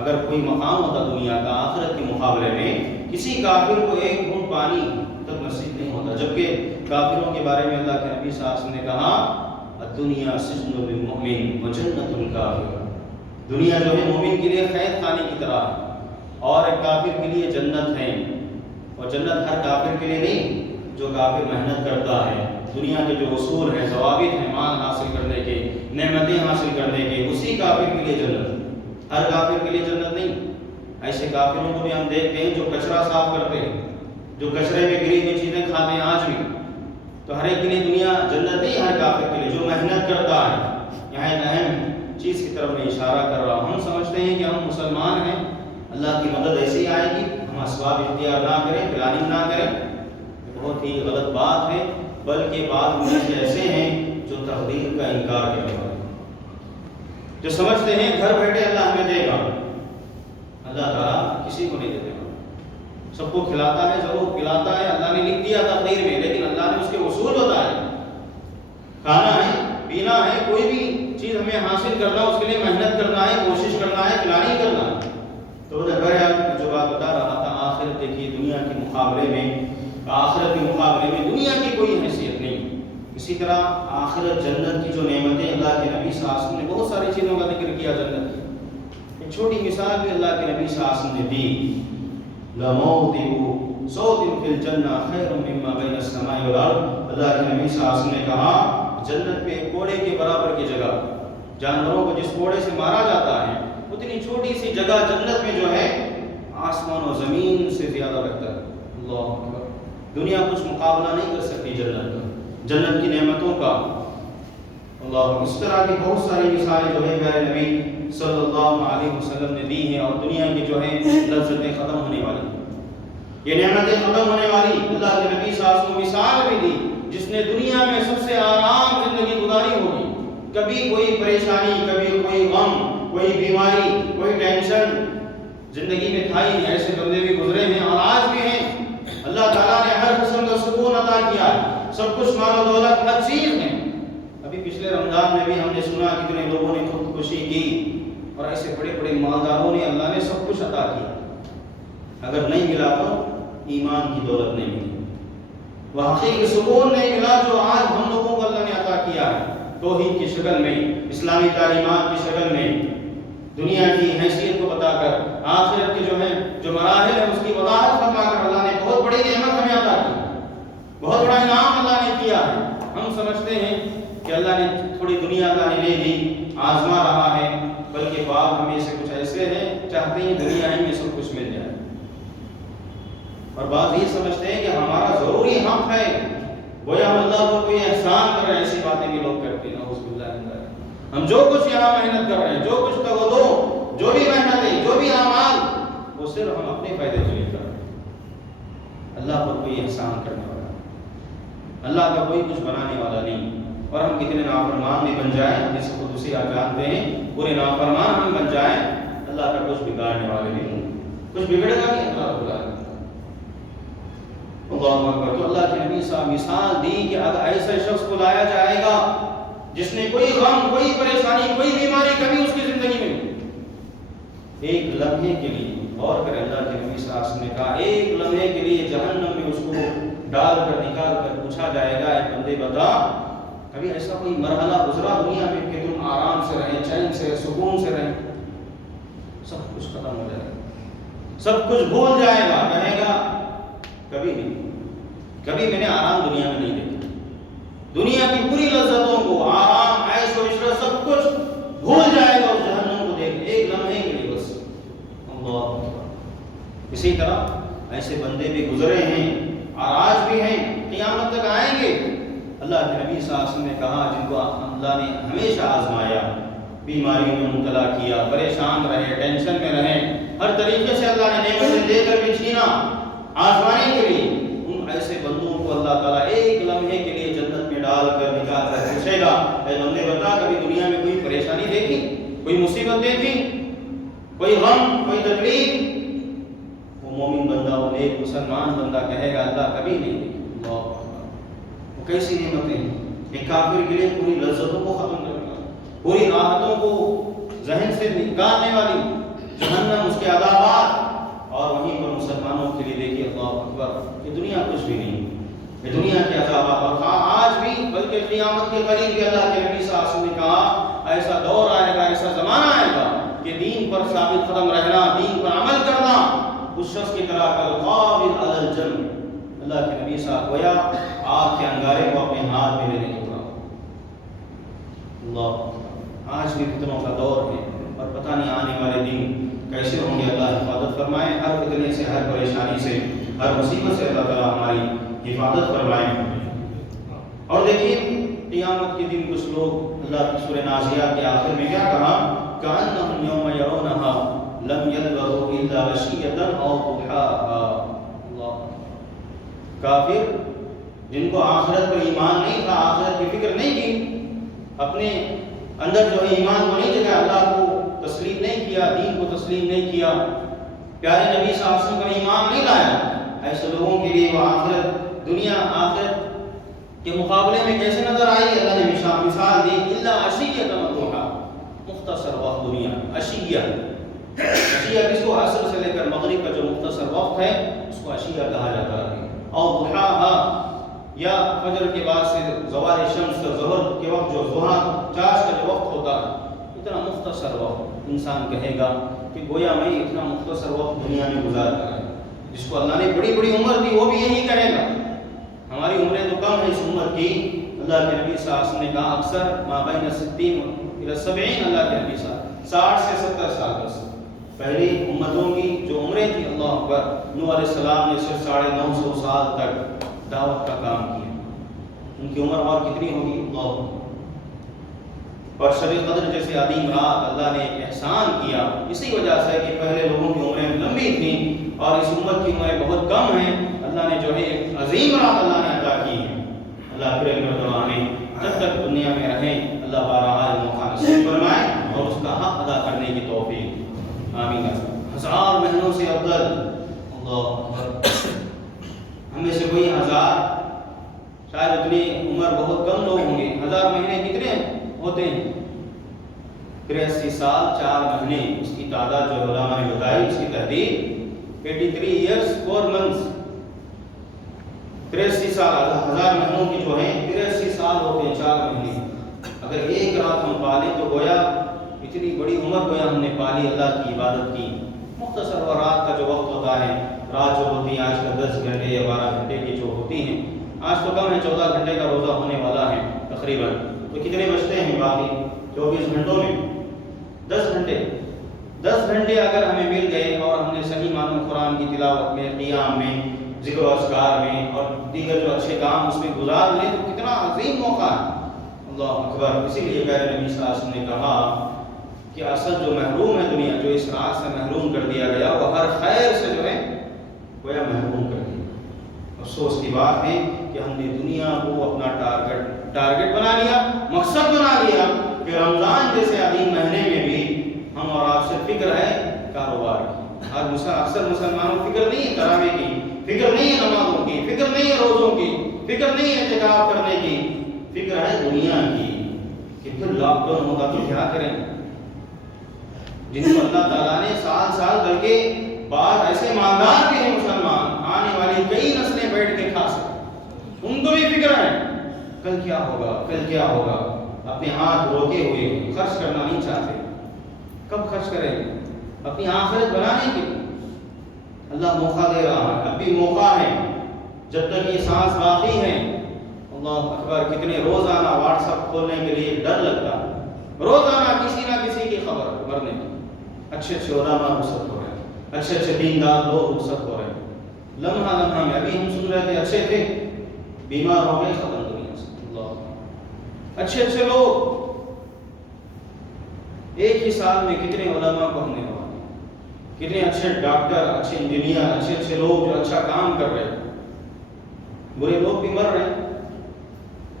اگر کوئی مقام ہوتا دنیا کا آخرت کے مقابلے میں کسی کافر کو ایک گھونٹ پانی تک نصیب نہیں ہوتا، جبکہ کافروں کے بارے میں اللہ کے نبی صلی اللہ علیہ وسلم نے کہا الدنیا سجن للمؤمن وجنۃ الکافر، دنیا جو ہے مومن کے لیے قید خانے کی طرح ہے اور ایک کافر کے لیے جنت ہے، اور جنت ہر کافر کے لیے نہیں، جو کافر محنت کرتا ہے، دنیا کے جو اصول ہیں، ضوابط ہیں مال حاصل کرنے کے، نعمتیں حاصل کرنے کے، اسی کافر کے لیے جنت، ہر کافر کے لیے جنت نہیں۔ ایسے کافروں کو بھی ہم دیکھتے ہیں جو کچرا صاف کرتے ہیں، جو کچرے میں گری ہوئی چیزیں کھاتے ہیں آج بھی، تو ہر ایک کے لیے دنیا جنت نہیں، ہر کافر کے لیے جو محنت کرتا ہے۔ یہاں ایک اہم چیز کی طرف میں اشارہ کر رہا ہوں، ہم سمجھتے ہیں کہ ہم مسلمان ہیں، اللہ کی مدد ایسے ہی آئے گی، ہم اسباب اختیار نہ کریں، پلاننگ نہ کریں، بہت ہی غلط بات ہے، بلکہ بعض لوگ ایسے ہیں جو تقدیر کا انکار کرنے والے، جو سمجھتے ہیں گھر بیٹھے اللہ ہمیں دے گا، اللہ تعالیٰ کسی کو نہیں دیتے گا، سب کو کھلاتا ہے، ضرور کھلاتا ہے، اللہ نے لکھ دیا تقدیر میں، لیکن اللہ نے اس کے اصول بتائے، کھانا ہے، پینا ہے، کوئی بھی چیز ہمیں حاصل کرنا، اس کے لیے محنت کرنا ہے، کوشش کرنا ہے، پلاننگ کرنا ہے۔ تو بہرحال جو بات بتا رہا تھا آخرت دیکھیے دنیا کے مقابلے میں، آخرت کے مقابلے میں دنیا کی کوئی حیثیت نہیں۔ اسی طرح آخرت جنت کی جو نعمتیں اللہ کے نبی صلی اللہ علیہ وسلم نے بہت ساری چیزوں کا ذکر کیا جنت کی، ایک چھوٹی مثال بھی اللہ کے نبی صلی اللہ علیہ وسلم نے دی، لَمَوْضِعُ صَوْتٍ فِي الْجَنَّةِ خَيْرٌ مِّمَّا بَيْنَ السَّمَاءِ وَالْأَرْضِ۔ اللہ کے نبی صلی اللہ علیہ وسلم نے کہا جنت میں ایک کوڑے کے برابر کی جگہ، جانوروں کو جس کوڑے سے مارا جاتا ہے اتنی چھوٹی سی جگہ جنت میں جو ہے آسمان و زمین سے زیادہ بہتر ہے۔ اللہ اکبر، دنیا کچھ مقابلہ نہیں کر سکتی جنت کا، جنت کی نعمتوں کا۔ اللہ، اس طرح کی بہت ساری مثالیں جو ہے میرے نبی صلی اللہ علیہ وسلم نے دی ہیں، اور دنیا کی جو ہے لذتیں ختم ہونے والی، یہ نعمتیں ختم ہونے والی۔ اللہ کے نبی صلی اللہ علیہ وسلم مثال بھی دی، جس نے دنیا میں سب سے آرام زندگی گزاری ہوگی، کبھی کوئی پریشانی، کبھی کوئی غم، کوئی بیماری، کوئی ٹینشن زندگی میں تھا ہی نہیں۔ ایسے بندے بھی گزرے ہیں اور آج بھی ہیں۔ اللہ تعالیٰ نے ہر قسم کا سکون عطا کیا ہے، سب کچھ مال و دولت ہر چیز ہے۔ ابھی پچھلے رمضان میں بھی ہم نے سنا کہ کتنے لوگوں نے خودکشی کی، اور ایسے بڑے بڑے مالداروں نے اللہ نے سب کچھ عطا کیا، اگر نہیں ملا تو ایمان کی دولت نہیں ملی، وہ حقیقی سکون نہیں ملا جو آج ہم لوگوں کو اللہ نے عطا کیا ہے، توحید کی شکل میں، اسلامی تعلیمات کی شکل میں، دنیا کی حیثیت کو بتا کر، آخرت کے جو ہے جو مراحل ہیں اس کی وضاحت فرما کر اللہ نے بہت بڑی نعمت ہمیں عطا کی، بہت بڑا انعام اللہ نے کیا ہے۔ ہم سمجھتے ہیں کہ اللہ نے تھوڑی دنیا کا ہمیں دی، آزما رہا ہے، بلکہ باپ ہمیں سے کچھ ایسے ہیں چاہتے ہیں دنیا ہی میں سب کچھ مل جائے، اور بعض یہ سمجھتے ہیں کہ ہمارا ضروری حق ہے، گویا ہم اللہ کو کوئی احسان کر رہے ہیں۔ ایسی باتیں بھی لوگ کرتے ہیں، نعوذ باللہ من ذلک۔ ہم جو کچھ یہاں محنت کر رہے ہیں، جو کچھ تگودو، جو بھی محنتیں، جو بھی اعمال، وہ صرف ہم اپنے فائدے کے لیے کر رہے ہیں، اللہ پر کوئی احسان کرنے والا، اللہ کا کوئی کچھ بنانے والا نہیں۔ اور ہم کتنے نافرمان بھی بن جائیں، جس کو دوسری آپ جانتے ہیں، پورے نافرمان ہم بن جائیں، اللہ کا کچھ بگاڑنے والے نہیں ہوں، کچھ بگڑے گا نہیں اللہ رب العالمین۔ اللہ اکبر۔ تو اللہ کے نبی صاحب مثال دی کہ اگر ایسے شخص کو لایا جائے گا جس نے کوئی غم، کوئی پریشانی، کوئی بیماری کبھی اس کی زندگی میں ایک لمحے کے لیے، اور پھر اللہ کے نبی صلی اللہ علیہ وسلم نے کہا ایک لمحے کے لیے جہنم میں اس کو ڈال کر نکال کر پوچھا جائے گا، اے بندے بتا کبھی ایسا کوئی مرحلہ گزرا دنیا میں کہ تم آرام سے رہیں، چین سے، سکون سے رہیں؟ سب کچھ ختم ہو جائے گا، سب کچھ بھول جائے گا، کہے گا کبھی نہیں، کبھی میں نے آرام دنیا میں نہیں دیکھا، دنیا کی پوری لذتوں کو، آرام، عیش و عشرت، سب کچھ بھول جائے گا اور جہنم کو دیکھ ایک لمحے کے لیے بس۔ اللہ اکبر۔ اسی طرح ایسے بندے بھی گزرے ہیں اور آج بھی ہیں، قیامت تک آئیں گے۔ اللہ کے نبی صلی اللہ علیہ وسلم نے کہا جن کو اللہ نے ہمیشہ آزمایا، بیماریوں میں مبتلا کیا، پریشان رہے، ٹینشن میں رہے، ہر طریقے سے اللہ نے نعمتیں دے کر بھی چھینا آزمانے کے لیے، ان ایسے بندوں کو اللہ تعالیٰ ایک لمحے کے لیے جنت میں ڈال کر نکال کر پوچھے گا، اے بندے بتا کبھی دنیا میں کوئی پریشانی دیکھی، کوئی مصیبت دیکھی، کوئی غم، کوئی تکلیف؟ وہ مومن بندہ، وہ نیک مسلمان بندہ کہے گا اللہ کبھی نہیں دیکھی۔ اللہ، وہ کیسی نعمتیں ہیں، ایک کافر کے لیے پوری لذتوں کو ختم کرنے والی، پوری راحتوں کو ذہن سے نکالنے والی، جہنم، اس کے عذابات، اور وہیں پر مسلمانوں کے لیے دیکھیے اللہ اکبر، یہ دنیا کچھ بھی نہیں، یہ دنیا کے عذابات۔ اور آج بھی بلکہ قیامت کے قریب بھی اللہ کے نبی صلی اللہ علیہ وسلم نے کہا ایسا دور آئے گا، ایسا زمانہ آئے گا کہ دین پر ثابت قدم رہنا، دین پر عمل کرنا اس شخص کی طرح کالقابض علی الجمر۔ اللہ کے نبی صاحب گویا آگ کے انگارے کو اپنے ہاتھ میں لینے کی طرح۔ اللہ، آج بھی فتنوں کا دور ہے اور پتہ نہیں آنے والے دن کیسے ہوں گے۔ اللہ حفاظت فرمائے ہر فتنے سے، ہر پریشانی سے، ہر مصیبت سے اللہ تعالیٰ ہماری حفاظت فرمائے۔ اور دیکھیے قیامت کے دن کچھ لوگ، اللہ کی سورہ نازعات کے آخر میں کیا کہا، کأنہم یوم یرونہا لم یلبثوا الا عشیۃ او ضحاہا۔ اللہ، کافر جن کو آخرت پر ایمان نہیں تھا، آخرت کی فکر نہیں کی، اپنے اندر جو ہے ایمان کو نہیں جگہ، اللہ کو تسلیم نہیں کیا، دین کو تسلیم نہیں کیا، پیارے نبی صلی اللہ علیہ وسلم پر ایمان نہیں لایا، ایسے لوگوں کے لیے وہ آخرت، دنیا آخرت کے مقابلے میں کیسے نظر آئی؟ اللہ نے مثال دی، الا عشیۃ و ضحاہا، مختصر وقت دنیا، عشیہ عشیہ جس کو عصر سے لے کر مغرب کا جو مختصر وقت ہے اس کو عشیہ کہا جاتا ہے. اور ضحاہا یا فجر کے بعد سے زوال شمس کا ظہر کے وقت جو ضحیٰ چاش کا جو وقت ہوتا ہے اتنا مختصر وقت انسان کہے گا کہ گویا میں اتنا مختصر وقت دنیا میں گزار کر ہے. جس کو اللہ نے بڑی بڑی عمر دی وہ بھی یہی کہے گا ہماری عمریں تو کم ہیں اس عمر کی. اللہ کے نبی صلی اللہ علیہ وسلم نے کہا اکثر ما بین 60 الی 70 اللہ کے نبی صلی اللہ علیہ وسلم 60 سے 70 سال بس. پہلی امتوں کی جو عمریں تھی اللہ اکبر نوح علیہ السلام نے صرف 950 سال تک دعوت کا کام کیا. ان کی عمر اور کتنی ہوگی اللہ اکبر. اور شب قدر جیسے عظیم رات اللہ نے ایک احسان کیا اسی وجہ سے کہ پہلے لوگوں کی عمریں لمبی تھیں اور اس امت کی عمریں بہت کم ہیں. اللہ نے جو ہے ایک عظیم رات اللہ نے عطا کی ہے. اللہ کرے دعا میں جب تک دنیا میں رہیں اللہ بارہا موقع نصیب فرمائے اور اس کا حق ادا کرنے کی توفیق آمین. 1000 مہینوں سے افضل اللہ اکبر. ہم میں سے کوئی 1000 شاید اتنی عمر بہت کم لوگ ہوں گے. 1000 مہینے کتنے ہوتے ہیں 83 سال 4 مہینے. اس کی تعداد جو علماء نے بتائی اس کی تحدید 83 years 4 months. 83 سال 1000 مہینوں کی جو ہیں 83 سال ہوتے ہیں 4 مہینے. اگر ایک رات ہم پالیں تو گویا اتنی بڑی عمر گویا ہم نے پالی اللہ کی عبادت کی. مختصر اور رات کا جو وقت ہوتا ہے رات جو ہوتی ہے آج کل 10 گھنٹے یا 12 گھنٹے کی جو ہوتی ہیں آج تو کم ہے 14 گھنٹے کا روزہ ہونے والا ہے تقریباً. تو کتنے بچتے ہیں باقی 24 گھنٹوں میں 10 گھنٹے اگر ہمیں مل گئے اور ہم نے صحیح معنوں قرآن کی تلاوت میں قیام میں ذکر و اذکار میں اور دیگر جو اچھے کام اس میں گزار لیں تو کتنا عظیم موقع ہے اللہ اکبر. اسی لیے پیارے نبی صلی اللہ علیہ وسلم نے کہا کہ اصل جو محروم ہے دنیا جو اس رات سے محروم کر دیا گیا وہ ہر خیر سے جو ہے گویا محروم کر دیا. افسوس کی بات ہے کہ ہم نے دنیا کو اپنا ٹارگٹ بنا لیا مقصد بنا لیا کہ رمضان جیسے عظیم مہینے میں بھی ہم اور آپ سے فکر ہے کاروبار کی. اکثر مسلمانوں کو فکر نہیں ہے تراویح کی, فکر نہیں ہے نمازوں کی, فکر نہیں ہے روزوں کی, فکر نہیں ہے اعتکاف کرنے کی, فکر ہے دنیا کی کہ پھر لاک ڈاؤن ہوگا تو کیا کریں. جن کو اللہ تعالیٰ نے سال بلکہ بعض ایسے مالدار بھی ہیں مسلمان آنے والی کئی نسلیں بیٹھ کے کھا سکتے ان کو بھی فکر ہے کل کیا ہوگا. اپنے ہاتھ روکے ہوئے خرچ کرنا نہیں چاہتے. کب خرچ کریں اپنی آخرت بنانے کے لیے اللہ موقع دے رہا ہے. اب بھی موقع ہے جب تک یہ سانس باقی ہے. اللہ اکبر. کتنے روزانہ واٹس ایپ کھولنے کے لیے ڈر لگتا ہے. روزانہ کسی نہ کسی کی خبر مرنے کی. اچھے علماء رخصت ہو رہے ہیں, اچھے دیندار لوگ رخصت ہو رہے ہیں. لمحہ میں ابھی ہم سن رہے تھے اچھے تھے بیمار ہو گئے ختم دنیا سے. اللہ اچھے لوگ ایک ہی سال میں کتنے علماء کو ہم نے ہوا, کتنے اچھے ڈاکٹر, اچھے انجینئر, اچھے لوگ جو اچھا کام کر رہے ہیں. برے لوگ بھی مر رہے ہیں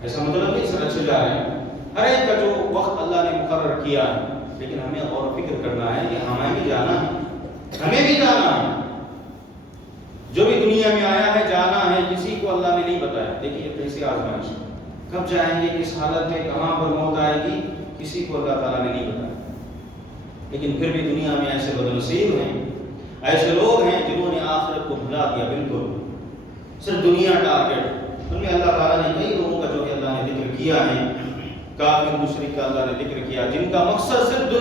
ایسا مطلب نہیں سر اچھے جا رہے ہیں. ہر ایک کا جو وقت اللہ نے مقرر کیا ہے لیکن ہمیں غور و فکر کرنا ہے کہ ہمیں بھی جانا ہے. جو بھی دنیا میں آیا ہے جانا ہے. کسی کو اللہ نے نہیں بتایا. دیکھیے کیسی آزمائش کب جائیں گے کس حالت میں کہاں پر موت آئے گی کسی کو اللہ تعالیٰ نے نہیں بتایا. لیکن پھر بھی دنیا میں ایسے بدنصیب ہیں, ایسے لوگ ہیں جنہوں نے آخرت کو بھلا دیا. بالکل صرف دنیا ٹارگٹ. ان میں اللہ تعالیٰ نے کئی لوگوں کا جو کہ اللہ نے ذکر کیا ہے کافر مشرک کا اللہ نے ذکر کیا جن کا مقصد صرف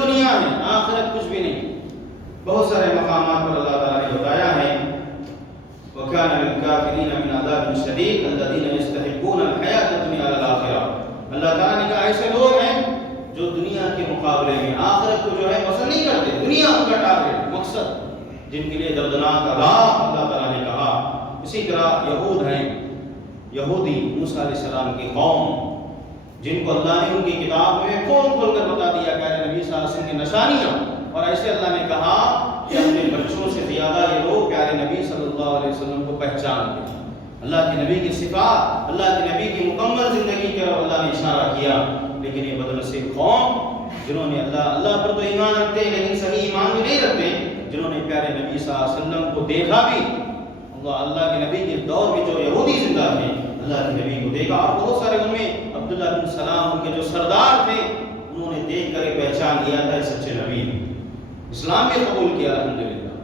دنیا ہے آخرت کچھ بھی نہیں. بہت سارے مقامات پر اللہ تعالیٰ نے بتایا ہے وَكَانَ لِلْكَافِرِينَ مِنْ عَذَابٍ شَدِيدٍ الَّذِينَ يَسْتَحِبُّونَ الْحَيَاةَ الدُّنْيَا عَلَى الْآخِرَةِ. اللہ تعالیٰ نے کہا ایسے لوگ ہیں جو دنیا کے مقابلے میں آخرت کو جو ہے پسند نہیں کرتے. دنیا ان کا ٹارگٹ مقصد جن کے لیے دردناک عذاب اللہ تعالیٰ نے کہا. اسی طرح یہود ہیں یہودی موسیٰ علیہ السلام کی قوم جن کو اللہ نے ان کی کتاب میں کھول کر بتا دیا پیارے نبی صلی اللہ علیہ وسلم کی نشانیاں. اور ایسے اللہ نے کہا کہ اپنے بچوں سے زیادہ یہ لوگ پیارے نبی صلی اللہ علیہ وسلم کو پہچانتے ہیں. اللہ کے نبی کی صفات اللہ کے نبی کی مکمل زندگی کی طرف اللہ نے اشارہ کیا. لیکن یہ بدنصیب قوم جنہوں نے اللہ پر تو ایمان رکھتے ہیں لیکن صحیح ایمان بھی نہیں رکھتے, جنہوں نے پیارے نبی صلی اللہ علیہ وسلم کو دیکھا بھی اللہ کے نبی کے دور میں جو یہودی زندہ تھے اللہ کے نبی کو دیکھا. اور بہت سارے ان میں عبداللہ بن سلام ان کے جو سردار تھے انہوں نے دیکھ کر پہچان لیا تھا سچے نبی. اسلام بھی قبول کیا الحمدللہ،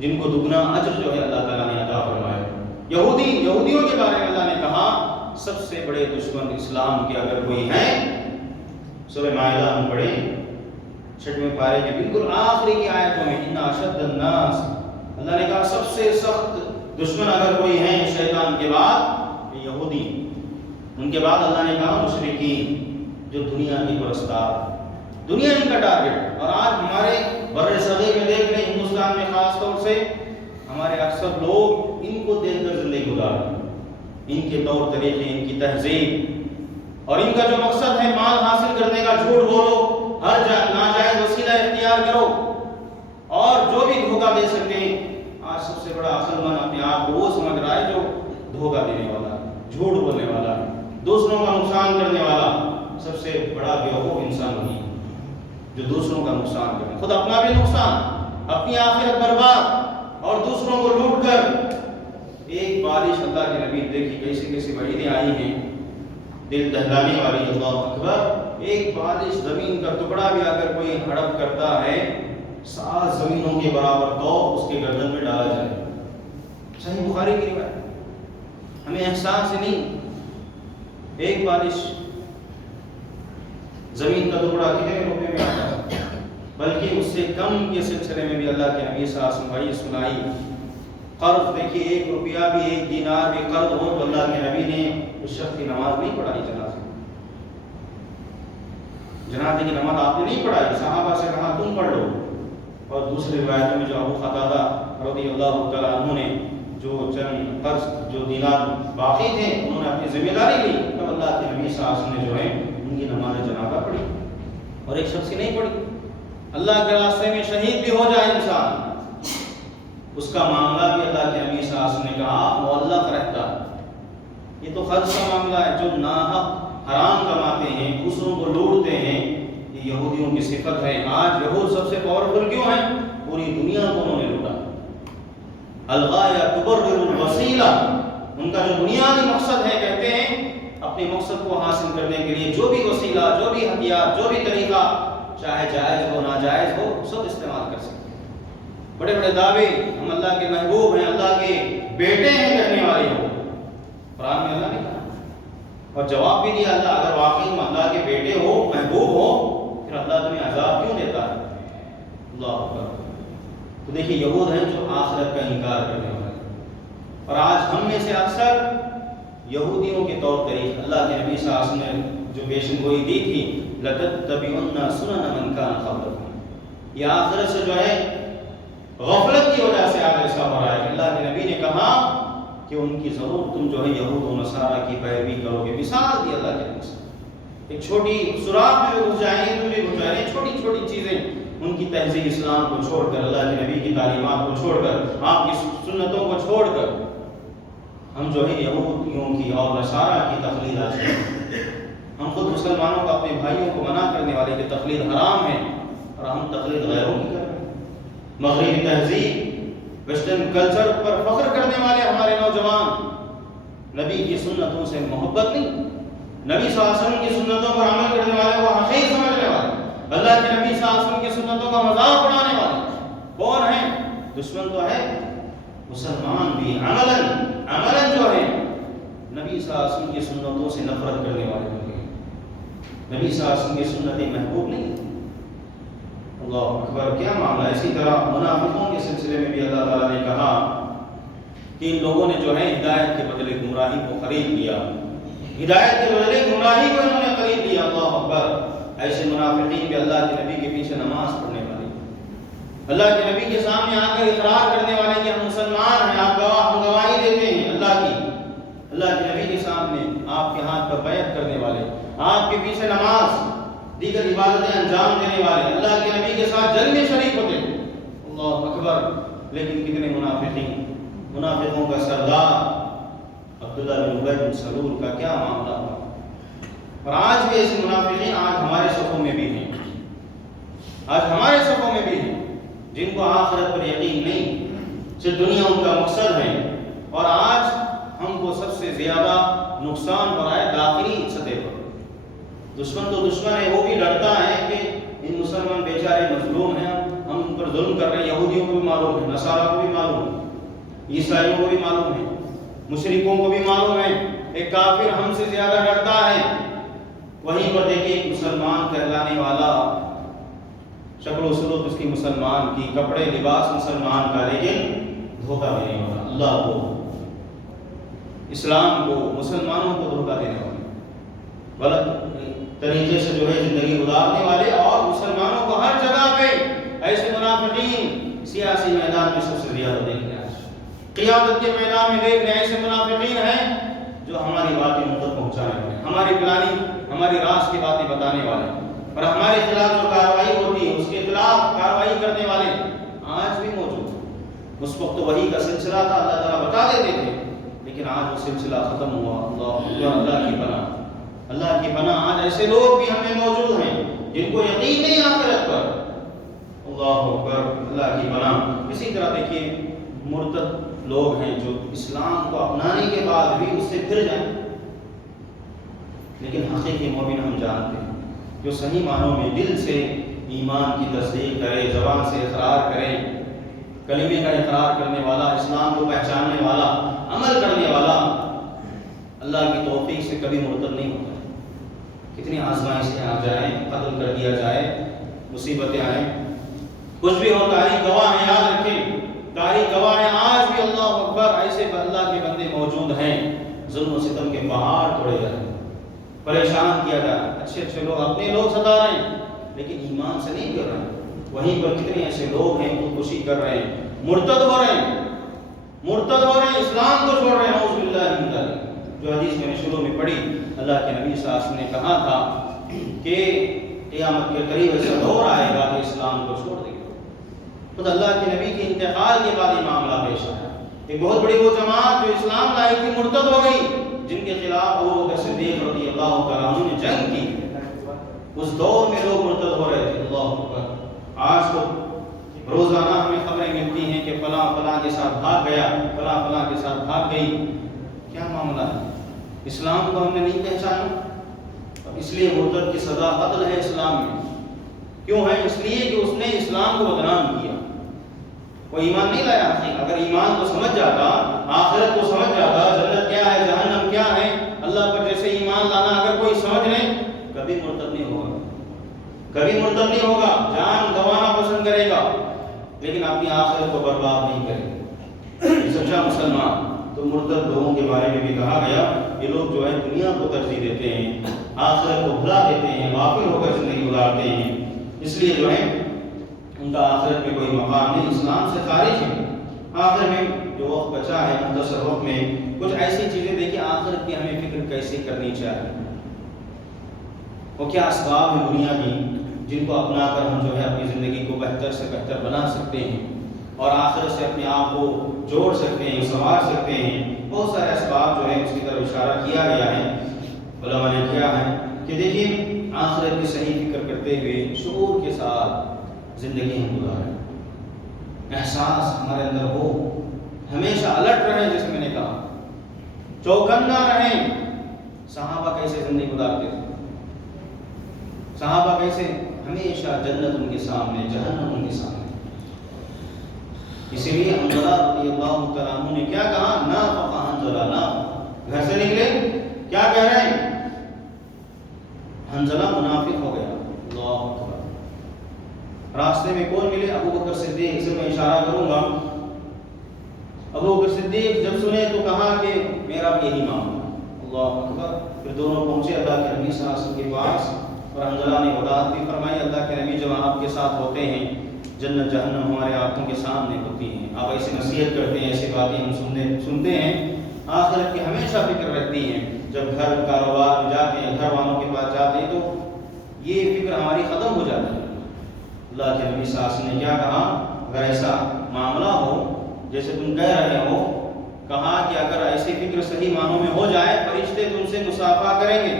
جن کو دگنا اجر جو ہے اللہ تعالیٰ نے عطا فرمایا۔ یہودیوں کے بارے میں اللہ نے کہا سب سے بڑے دشمن اسلام کے اگر کوئی ہیں، سورہ مائدہ ہم پڑھیں 6ویں پارے کے بالکل آخری کی آیتوں میں، ان اشد الناس، اللہ نے کہا سب سے سخت دشمن اگر کوئی ہیں شیطان کے بعد یہودی، ان کے بعد اللہ نے کہا مشرکین، جو دنیا کی پرستار، دنیا ان کا ٹارگٹ۔ اور آج ہمارے بر صغیر میں دیکھ لیں، ہندوستان میں خاص طور سے ہمارے اکثر لوگ ان کو دیکھ کر زندگی گزارتے ہیں، ان کے طور طریقے، ان کی تہذیب، اور ان کا جو مقصد ہے مال حاصل کرنے کا، جھوٹ بولو، ہر ناجائز وسیلہ اختیار کرو، اور جو بھی دھوکہ دے سکتے ہیں۔ آج سب سے بڑا عقل مند اپنے آپ کو وہ سمجھ رہا ہے جو دھوکہ دینے والا، جھوٹ بولنے والا، دوسروں کا نقصان کرنے والا۔ سب سے بڑا بیوقوف انسان وہی ہے جو دوسروں کا نقصان کرے، خود اپنا بھی نقصان، اپنی آخرت برباد، اور دوسروں کو لوٹ کر۔ ایک بارش اللہ کے نبی دیکھی کیسی کیسی وعیدیں آئی ہیں دل دہلانے والی، اللہ اکبر۔ ایک بارش، زمین کا ٹکڑا بھی اگر کوئی ہڑپ کرتا ہے 7 زمینوں کے برابر تو اس کے گردن میں ڈالا جائے۔ صحیح بخاری کی روایت، ہمیں احساس ہی نہیں۔ ایک بارش، زمین کا ٹکڑا کتنے روپے میں آتا ہے، بلکہ اس سے کم کے سلسلے میں بھی اللہ کے نبی صلی اللہ علیہ وسلم سنائی۔ قرض دیکھیے، 1 روپیہ بھی 1 دینار بھی قرض ہو تو اللہ کے نبی نے اس شخص کی نماز نہیں پڑھائی، جنازے کی نماز آپ نے نہیں پڑھائی، صحابہ سے کہا تم پڑھ لو۔ اور دوسری روایتوں میں جو ابو قتادہ رضی اللہ تعالیٰ عنہ نے جو چند قرض جو دینار باقی تھے انہوں نے اپنی ذمہ داری لی، تب اللہ کے نبی صلی اللہ علیہ وسلم نے جو ہے ان کی نماز جنازہ پڑھی، اور ایک شخص کی نہیں پڑھی۔ اللہ کے راستے میں شہید بھی ہو جائے انسان، اس کا معاملہ بھی اللہ کے نبی صلی اللہ علیہ وسلم نے کہا معلق رہتا۔ یہ تو قرض کا معاملہ ہے، جو ناحق حرام کماتے ہیں، دوسروں کو لوٹتے ہیں، یہ یہودیوں کی صفت ہے۔ آج یہود سب سے پاورفل کیوں ہیں؟ پوری دنیا کو انہوں نے لوٹا۔ الغایہ تبرر الوسیلہ، ان کا جو بنیادی مقصد ہے، کہتے ہیں اپنے مقصد کو حاصل کرنے کے لیے جو بھی وسیلہ، جو بھی ہتھیار، جو بھی طریقہ، چاہے جائز ہو ناجائز ہو، سب استعمال کر سکتے ہیں۔ بڑے بڑے دعوے، ہم اللہ کے محبوب ہیں، اللہ کے بیٹے ہیں کہنے والے ہو، قرآن میں اللہ نے کہا، اور جواب بھی دیا اللہ، اگر واقعی تم اللہ کے بیٹے ہو، محبوب ہو، پھر اللہ تمہیں عذاب کیوں دیتا ہے؟ اللہ اکبر۔ تو دیکھیے یہود ہیں جو آخرت کا انکار کرنے والے، اور آج ہم میں سے اکثر یہودیوں کے طور طریقے، اللہ کے نبی صلی اللہ علیہ وسلم نے جو پیشن گوئی دی تھی، لَتَتَّبِعُنَّ سُنَنَ مَنْ كَانَ قَبْلَكُمْ، یہ آخرت سے جو ہے غفلت کی وجہ سے آج ایسا ہو رہا ہے۔ اللہ کے نبی نے کہا کہ ان کی ضرور تم جو ہے یہود و نصارہ کی پیروی کرو گے۔ مثال دی اللہ کے نبی سے، ایک چھوٹی سوراخ میں گھس جائیں گے، تم بھی گھس جائیں گے، چھوٹی چھوٹی چیزیں، ان کی تہذیب اسلام کو چھوڑ کر، اللہ کے نبی کی تعلیمات کو چھوڑ کر، آپ کی سنتوں کو چھوڑ کر، ہم جو ہے یہودیوں کی اور نصارہ کی تقلید آج ہیں۔ ہم خود مسلمانوں کو، اپنے بھائیوں کو منع کرنے والے کہ تقلید حرام ہے، اور ہم تقلید غیروں کی کر رہے ہیں۔ مغربی تہذیب، ویسٹرن کلچر پر فخر کرنے والے ہمارے نوجوان، نبی کی سنتوں سے محبت نہیں، نبی صلی اللہ علیہ وسلم کی سنتوں پر عمل کرنے والے کو حقیر سمجھنے والے، اللہ کے نبی صلی اللہ علیہ وسلم کی سنتوں کا مذاق اڑانے والے کون ہیں؟ دشمن تو ہے مسلمان بھی، عملاً جو ہے نبی صلی اللہ علیہ وسلم کی سنتوں سے نفرت کرنے والے ہوتے ہیں، نبی صلی اللہ علیہ وسلم کی سنتیں محبوب نہیں۔ اللہ اکبر، کیا معاملہ ہے۔ اسی طرح منافقوں کے سلسلے میں بھی اللہ تعالیٰ نے کہا کہ ان لوگوں نے جو ہے ہدایت کے بدلے گمراہی کو خرید لیا، ہدایت کے بدلے گمراہی کو انہوں نے خرید لیا۔ اللہ اکبر، ایسے منافقین بھی اللہ کے نبی کے پیچھے نماز پڑھنے والے، اللہ کے نبی کے سامنے آ کر اقرار کرنے والے کہ ہم مسلمان ہیں، آپ گواہ، ہم گواہی دیتے ہیں اللہ کی، اللہ کے نبی کے سامنے آپ کے ہاتھ پر بیعت کرنے والے، آپ کے پیچھے نماز، دیگر عبادتیں انجام دینے والے، اللہ کے نبی کے ساتھ جنگ میں شریک ہوتے ہیں۔ اللہ اکبر، لیکن کتنے منافقین، منافقوں کا سردار عبداللہ بن ابی بن سلول کا کیا معاملہ ہوا، اور آج بھی ایسے منافقین آج ہمارے صفوں میں بھی ہیں، آج ہمارے صفوں میں بھی ہیں، جن کو آخرت پر یقین نہیں، صرف دنیا ان کا مقصد ہے۔ اور آج ہم کو سب سے زیادہ نقصان ہو رہا ہے داخلی سطح پر۔ دشمن تو دشمن ہے، وہ بھی ڈرتا ہے کہ ان مسلمان بیچارے مظلوم ہیں، معلوم ہے, نصارہ کو بھی معلوم ہے, عیسائیوں کو بھی معلوم ہے, مشرکوں کو بھی معلوم ہے ایک کافر ہم سے زیادہ ڈرتا ہے. وہیں پر دیکھیے ایک مسلمان کہلانے والا, شکل و صورت اس کی مسلمان کی, کپڑے لباس مسلمان کا, لیکن دھوکہ دینے والا, اللہ کو, اسلام کو, مسلمانوں کو دھوکہ دینے والے, غلط طریقے سے جو ہے زندگی گزارنے والے, اور مسلمانوں کو ہر جگہ پہ ایسے منافقین سیاسی میدان میں سب سے زیادہ دیکھ رہے ہیں, قیادت کے میدان میں دیکھ رہے ہیں, ایسے منافقین ہیں جو ہماری باتیں ان تک پہنچانے والے, ہماری پلاننگ, ہماری راز کی باتیں بتانے والے, اور ہمارے خلاف جو کارروائی ہوتی ہے اس کے خلاف کارروائی کرنے والے آج بھی موجود ہیں. اس وقت تو وحی کا سلسلہ تھا, اللہ تعالیٰ بتا دیتے تھے, لیکن آج وہ سلسلہ ختم ہوا. اللہ کی پناہ, اللہ کی پناہ, آج ایسے لوگ بھی ہم میں موجود ہیں جن کو یقین نہیں آخرت پر. اللہ اکبر, اللہ کی پناہ. اسی طرح دیکھیے مرتد لوگ ہیں جو اسلام کو اپنانے کے بعد بھی اس سے پھر جائیں, لیکن حقیقی مومن ہم جانتے ہیں جو صحیح معنوں میں دل سے ایمان کی تصدیق کرے, زبان سے اقرار کرے, کلمے کا اقرار کرنے والا, اسلام کو پہچاننے والا, عمل کرنے والا, اللہ کی توفیق سے کبھی مرتد نہیں ہوتا. کتنی آزمائشیں آ جائیں, قتل کر دیا جائے, مصیبتیں آئیں, کچھ بھی ہو, تاریخ گواہ ہے, یاد رکھیں تاریخ گواہ ہے. آج بھی اللہ اکبر ایسے اللہ کے بندے موجود ہیں, ظلم و ستم کے پہاڑ توڑے جا رہے ہیں, پریشان کیا جا رہا ہے, اچھے اچھے لوگ اپنے لوگ ستا رہے ہیں لیکن ایمان سے نہیں کر رہے ہیں. وہیں پر کتنے ایسے لوگ ہیں خودکشی کر رہے ہیں, مرتد ہو رہے ہیں, مرتد ہو رہے ہیں, اسلام کو چھوڑ رہے ہیں, نعوذ باللہ من ذلک. جو حدیث میں نے شروع میں پڑھی, اللہ کے نبی صلی اللہ علیہ وسلم نے کہا تھا کہ قیامت کے قریب ایسا دور آئے گا کہ اسلام کو چھوڑ دے گا. خود اللہ کے نبی کے انتقال کے بعد یہ معاملہ پیش آیا. ایک بہت بڑی وہ جماعت جو اسلام لائی تھی مرتد ہو گئی, جن کے خلاف ابو بکر صدیق رضی اللہ تعالیٰ عنہ نے جنگ کی. اس دور میں لوگ مرتد ہو رہے تھے. اللہ اکبر. آج تو روزانہ ہمیں خبریں ملتی ہیں کہ فلاں فلاں کے ساتھ بھاگ گیا, فلاں فلاں کے ساتھ بھاگ گئی. کیا معاملہ ہے؟ اسلام کو ہم نے نہیں پہچانا, اس لیے مرتد کی سزا قتل ہے اسلام میں. کیوں ہے؟ اس لیے کہ اس نے اسلام کو بدنام کیا, وہ ایمان نہیں لایا. اگر ایمان کو سمجھ جاتا, آخرت کو سمجھ جاتا, جنت کیا ہے, جہنم کیا ہے, اللہ پر جیسے ایمان لانا اگر کوئی سمجھ لے, کبھی مرتد نہیں ہوگا, کبھی مرتد نہیں ہوگا. جان گنوانا پسند کرے گا لیکن اپنی آخرت کو برباد نہیں کرے گا. سچا مسلمان. تو مرتد لوگوں کے بارے میں بھی کہا گیا, یہ لوگ جو ہے دنیا کو ترجیح دیتے ہیں, آخرت کو بھلا دیتے ہیں, غافل ہو کر زندگی گزارتے ہیں. اس لیے جو ہے ان کا آخرت میں کوئی مقام نہیں, اسلام سے خارج ہے. آخر میں جو وقت بچا ہے مختصر وقت میں کچھ ایسی چیزیں دیکھیں آخرت کی ہمیں فکر کیسے کرنی چاہیے. وہ کیا اسباب ہیں دنیا کی جن کو اپنا کر ہم جو ہے اپنی زندگی کو بہتر سے بہتر بنا سکتے ہیں اور آخرت سے اپنے آپ کو جوڑ سکتے ہیں, سنوار سکتے ہیں. بہت سارے اسباب جو ہے اس کی طرف اشارہ کیا گیا ہے, علماء نے کیا ہے کہ دیکھیں آخرت کی صحیح فکر کرتے ہوئے شعور کے ساتھ زندگی ہم گزاریں, احساس ہمارے اندر ہو, ہمیشہ الرٹ رہیں, جیسے میں نے کہا چوکنا رہیں. صحابہ کیسے زندگی گزارتے تھے, صحابہ کیسے ہمیشہ جنت ان کے سامنے, جہنم ان کے سامنے. اسی لیے حنظلہ رضی اللہ تعالیٰ عنہ نے کیا کہا, نا فقہ حنظلہ, نا گھر سے نکلے کیا کہہ رہے ہیں, حنظلہ منافق ہو گیا. اللہ اکبر. راستے میں کون ملے, ابو بکر صدیق. اسے میں اشارہ کروں گا, ابو بکر صدیق جب سنے تو کہا کہ میرا بھی یہی معاملہ. اللہ اکبر. پھر دونوں پہنچے اللہ کے نبی صلی اللہ علیہ وسلم کے پاس اور حنظلہ نے وضاحت بھی فرمائی, اللہ کے نبی جب آپ کے ساتھ ہوتے ہیں جنت جہنم ہمارے آنکھوں کے سامنے ہوتی ہیں, آپ ایسی نصیحت کرتے ہیں, ایسی باتیں ہم سنتے ہیں, آخرت کی ہمیشہ فکر رہتی ہیں. جب گھر کاروبار میں جاتے ہیں, گھر والوں کے پاس جاتے ہیں تو یہ فکر ہماری ختم ہو جاتی ہے. اللہ کے نبی صلی اللہ علیہ وسلم نے کیا کہا, اگر ایسا معاملہ ہو جیسے تم کہہ رہے ہو, کہا کہ اگر ایسی فکر صحیح معنوں میں ہو جائے فرشتے تم سے مصافحہ کریں گے.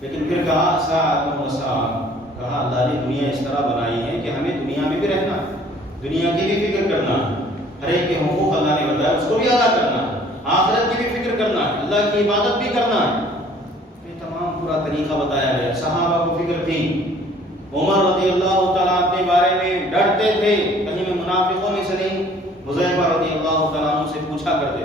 لیکن پھر کہا ساعۃ و ساعۃ, کہا اللہ نے دنیا اس طرح بنائی ہے کہ ہمیں دنیا میں بھی رہنا, دنیا کی بھی فکر کرنا, ہر ایک کے حقوق اللہ نے بتایا اس کو بھی ادا کرنا, آخرت کی بھی فکر کرنا ہے, اللہ کی عبادت بھی کرنا ہے. یہ تمام پورا طریقہ بتایا گیا. صحابہ کو فکر تھی, عمر رضی اللہ تعالیٰ اپنے بارے میں ڈرتے تھے کہیں میں منافقوں میں سے نہیں. حذیفہ رضی اللہ تعالیٰ عنہ سے پوچھا کرتے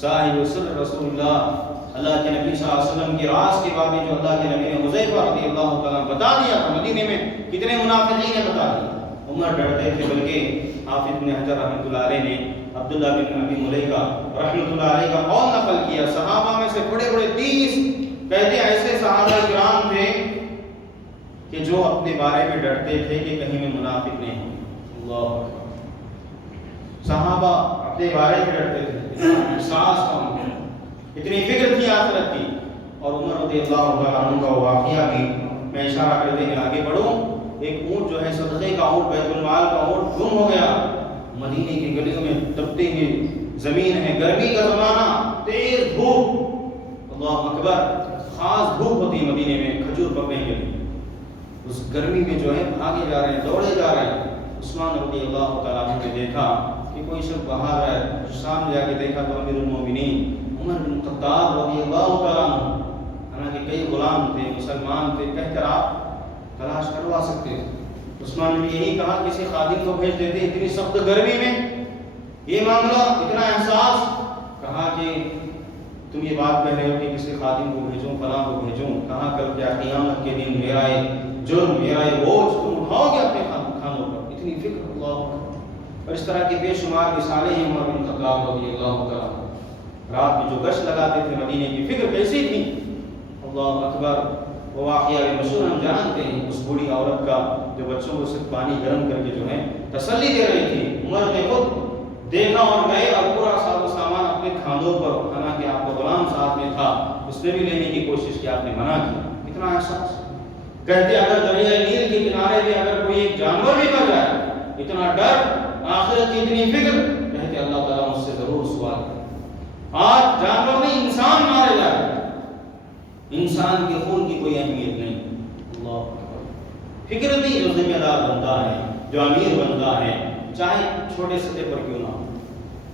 صاحب سر رسول اللہ اللہ کے نبی صلی اللہ علیہ وسلم کے راز کے بارے جو اللہ کے نبی نے حذیفہ رضی اللہ تعالیٰ بتا دیا تھا مدینے میں کتنے منافقین نے بتا دیا. عمر ڈرتے تھے بلکہ حافظ ابن حجر رحمۃ اللہ علیہ نے عبداللہ بن ابی ملیکہ رحمۃ اللہ علیہ کا قول نقل کیا. صحابہ میں سے بڑے بڑے 30 کہتے ایسے صحابہ کرام تھے کہ جو اپنے بارے میں ڈرتے تھے کہ کہیں میں منافق نہیں ہوں. اللہ اکبر. صحابہ اپنے بارے میں ڈرتے تھے, اتنا احساس تھا ان کو, اتنی فکر تھی آخرت کی. اور عمر رضی اللہ تعالیٰ عنہ کا واقعہ بھی میں اشارہ کرتے ہیں آگے بڑھوں. ایک اونٹ جو ہے صدقے کا اونٹ, بیت المال کا اونٹ گم ہو گیا. مدینے کی گلیوں میں تپتی ہوئی زمین ہے, گرمی کا زمانہ, تیز دھوپ, اللہ اکبر, خاص دھوپ ہوتی ہے مدینے میں کھجور پکنے کے لیے. اس گرمی میں جو ہے بھاگے جا رہے ہیں, دوڑے جا رہے ہیں. عثمان رضی اللہ تعالیٰ عنہ نے دیکھا کہ کوئی شخص باہر ہے, سامنے جا کے دیکھا تو امیر المومنین عمر بن خطاب رضی اللہ تعالیٰ عنہ, حالانکہ کئی غلام تھے, مسلمان تھے, کہہ کر آپ تلاش کروا سکتے ہیں. عثمان نے یہی کہا کسی خادم کو بھیج دیتے, اتنی سخت گرمی میں یہ معاملہ, اتنا احساس. کہا کہ تم یہ بات کہہ رہے ہو کہ کسی خادم کو بھیجوں, فلاں کو بھیجوں. کہاں کل کیا قیامت کے دن میرا یہ جرم, میرا یہ بوجھ تم اٹھاؤ گے اپنے کھانوں پر. اتنی فکر. اللہ اکبر. اور اس طرح کی بے شمار مثالیں ہیں. عمر بن خطاب رضی اللہ تعالیٰ رات میں جو گشت لگاتے تھے مدینے کی فکر کیسی تھی. اللہ اکبر. وہ واقعہ مشہور ہم جانتے ہیں اس بوڑھی عورت کا جو بچوں کو صرف پانی گرم کر کے جو ہے تسلی دے رہی تھی. عمر نے خود دیکھا اور گئے اور پورا ساز و سامان اپنے کھاندوں پر, حالانکہ آپ کو غلام ساتھ میں تھا, اس نے بھی لینے کی کوشش کی, آپ نے منع کیا. اتنا احساس. کہتے اگر دریائے نیل کے کنارے میں اگر کوئی ایک جانور بھی مر جائے, اتنا ڈر, آخرت کی اتنی فکر, کہتے اللہ تعالیٰ مجھ سے ضرور سوال کرے. آج جانور نہیں انسان مارے جائے, انسان کے خون کی کوئی اہمیت نہیں. اللہ اکبر. فکر نہیں. جو ذمہ دار بنتا ہے, جو امیر بنتا ہے, چاہے چھوٹے سطح پر کیوں نہ ہو,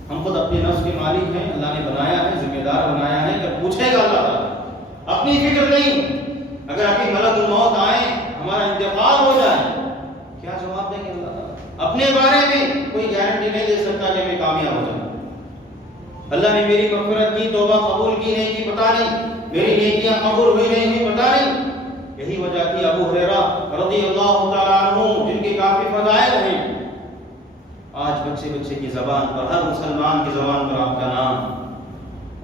ہم خود اپنے نفس کے مالک ہیں, اللہ نے بنایا ہے, ذمہ دار بنایا ہے, کہ پوچھے گا اللہ تعالیٰ. اپنی فکر نہیں. اگر ابھی ملک الموت آئے, ہمارا انتقال ہو جائے, کیا جواب دیں گے اللہ تعالیٰ؟ اپنے بارے میں کوئی گارنٹی نہیں دے سکتا کہ میں کامیاب ہو جاؤں. اللہ نے میری مغفرت کی, توبہ قبول کی نہیں کی پتہ نہیں, میری نیکیاں قبول ہوئی نہیں ہوئی پتہ نہیں. یہی وجہ تھی ابو ہریرہ رضی اللہ تعالیٰ عنہ جن کے کافی فضائل ہیں. آج بچے بچے کی زبان پر, ہر مسلمان کی زبان پر آپ کا نام.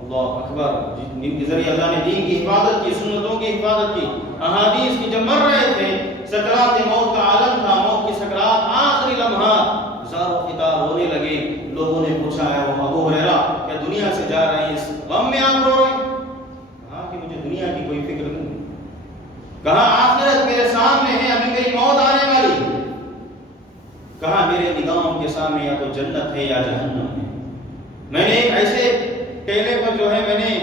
اللہ اکبر. جن کے ذریعے اللہ نے دین کی حفاظت کی, سنتوں کی حفاظت کی, احادیث کی. جب مر رہے تھے, سکرات موت کا عالم تھا, موت کی سکرات, آخری لمحات, زار و خطاب ہونے لگے. لوگوں نے پوچھا ہے وہ ابو ہریرہ کیا دنیا سے جا رہے ہیں, اس غم میں آپ رو رہے ہیں؟ کہا کہ مجھے دنیا کی کوئی فکر نہیں. کہا آخرت میرے سامنے ہے, ابھی میری موت آنے والی. کہا میرے نگاہوں کے سامنے یا تو جنت ہے یا جہنم ہے. میں نے ایک ایسے ٹیلے پر جو ہے میں نے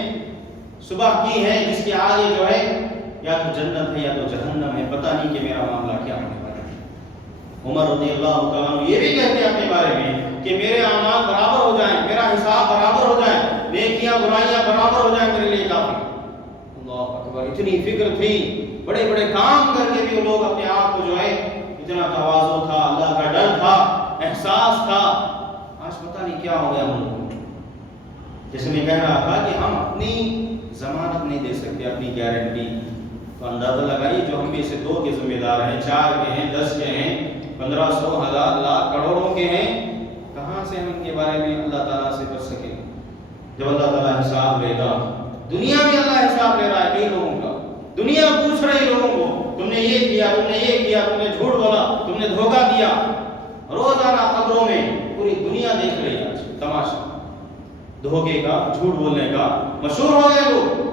صبح کی ہے جس کے آگے جو ہے یا تو جنت ہے یا تو جہنم ہے, پتہ نہیں کہ میرا معاملہ کیا ہونے والا ہے. عمر رضی اللہ تعالیٰ یہ بھی کہتے ہیں اپنے بارے میں کہ میرے اعمال برابر ہو جائیں, میرا حساب برابر ہو جائے, نیکیاں برائیاں برابر ہو جائیں, میرے لیے کافی. اللہ اکبر. اتنی فکر تھی, بڑے بڑے کام کر کے بھی وہ لوگ اپنے آپ کو جو ہے, اتنا تواضع تھا, اللہ کا ڈر تھا, احساس تھا. آج پتہ نہیں کیا ہو گیا ہم لوگوں کو. جیسے میں کہہ رہا تھا کہ ہم اپنی ضمانت نہیں دے سکتے, اپنی گارنٹی. تو اندازہ لگائیے جو ہم میں سے 2 کے ذمہ دار ہیں, 4 کے ہیں, 10 کے ہیں, 1500, 1000, لاکھ, کروڑوں کے ہیں, کہاں سے ہم ان کے بارے میں اللہ تعالیٰ سے بچ سکیں؟ جب اللہ تعالیٰ حساب لے گا, دنیا میں اللہ حساب لے رہا ہے کئی لوگوں کا, دنیا پوچھ رہی لوگوں کو تم نے یہ کیا, تم نے یہ کیا, تم نے جھوٹ بولا, تم نے دھوکہ دیا. روزانہ قبروں میں پوری دنیا دیکھ رہی ہے آج تماشا دھوکے کا, جھوٹ بولنے کا. مشہور ہو گئے لوگ,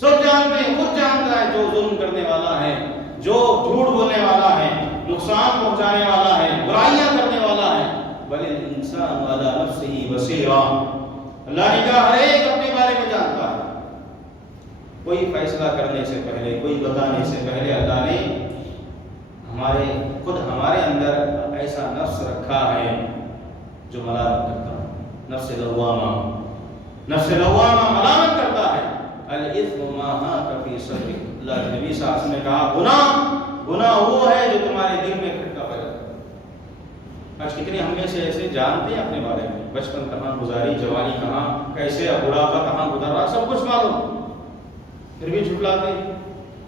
سب جانتے ہیں, خود جانتا ہے جو ظلم کرنے والا ہے, جو جھوٹ بولنے والا ہے, نقصان پہنچانے والا ہے, برائیاں کرنے والا ہے. بل الانسان علی نفسہ بصیرہ. اللہ نے کہا ہر ایک اپنے بارے میں جانتا ہے. کوئی فیصلہ کرنے سے پہلے, کوئی بتانے سے پہلے اللہ نے ہمارے اندر ایسا نفس رکھا ہے جو ملامت کرتا ہے. نفس لوامہ ملامت کرتا ہے. الاثم ما حاک فی صدرک. اللہ کے نبی صلی اللہ علیہ وسلم نے کہا گناہ وہ ہے جو تمہارے دل میں کھٹکا پیدا کرتا ہے. آج کتنے ہم میں سے ایسے جانتے ہیں اپنے بارے میں، بچپن کہاں گزاری، جوانی کہاں کیسے، بڑھاپا کہاں گزرا، سب کچھ معلوم، پھر بھی جھٹلاتے ہیں۔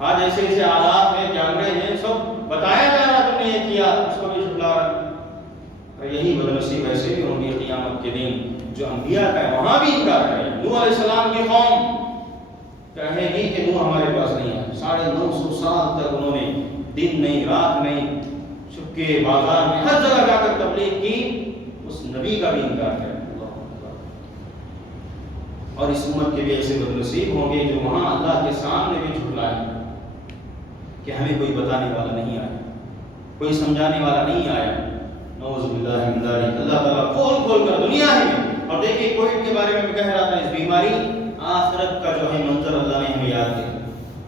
آج ایسے ایسے آلات ہیں، کیمرے ہیں، سب بتایا جا رہا تم نے یہ کیا، اس کو بھی جھٹلا رہا ہے۔ اور یہی بدنصیب ایسے بھی ہوں گے قیامت کے دن جو انبیاء کا ہے وہاں بھی انکار کریں۔ نوح علیہ السلام کی قوم کہے گی کہ نوح ہمارے پاس نہیں آیا، 950 سال تک انہوں نے دن نہیں رات نہیں چھپکے بازار میں ہر جگہ جا کر تبلیغ کی، اس نبی کا بھی انکار کیا۔ اور اس امت کے بھی ایسے بدنصیب ہوں گے جو وہاں اللہ کے سامنے بھی جھٹلائیں کہ ہمیں کوئی بتانے والا نہیں آیا، کوئی سمجھانے والا نہیں آیا۔ نعوذ باللہ من ذلک۔ اللہ تعالیٰ کھول کھول کر دنیا میں، اور دیکھیے کووڈ کے بارے میں کہہ رہا تھا، اس بیماری آخرت کا جو ہے منظر اللہ نے ہمیں یاد کیا۔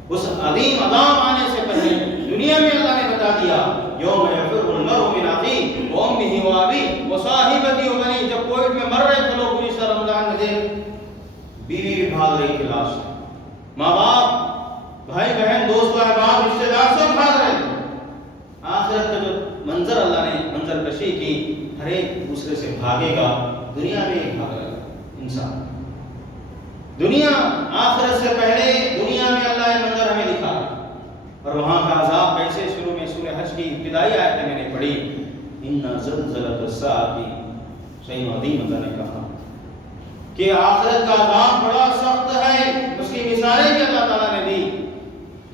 اس عظیم عذاب آنے سے پہلے دنیا میں اللہ نے بتا دیا، یوم یفر المرء من اخیہ وامہ وابیہ وصاحبتہ وبنیہ۔ جب کووڈ میں مر رہے تھے لوگ پوری سال رمضان میں دے، بیوی بھی بھاگ رہی تھی لاش، ماں باپ، بھائی بہن، دوست احباب، رشتے دار سب بھاگ رہے تھے۔ آخرت کا جو منظر اللہ نے منظر کشی کی، ہر ایک دوسرے سے بھاگے گا، دنیا میں ہی بھاگ رہا ہے انسان۔ دنیا آخرت سے پہلے دنیا میں اللہ نے منظر ہمیں دکھا، اور وہاں کا عذاب کیسے شروع میں سورہ حج کی ابتدائی آیت میں نے پڑھی، ان زلزلۃ الساعۃ شیء عظیم۔ اللہ نے کہا کہ آخرت کا عذاب بڑا سخت ہے۔ اس کی مثالیں بھی اللہ تعالیٰ نے دی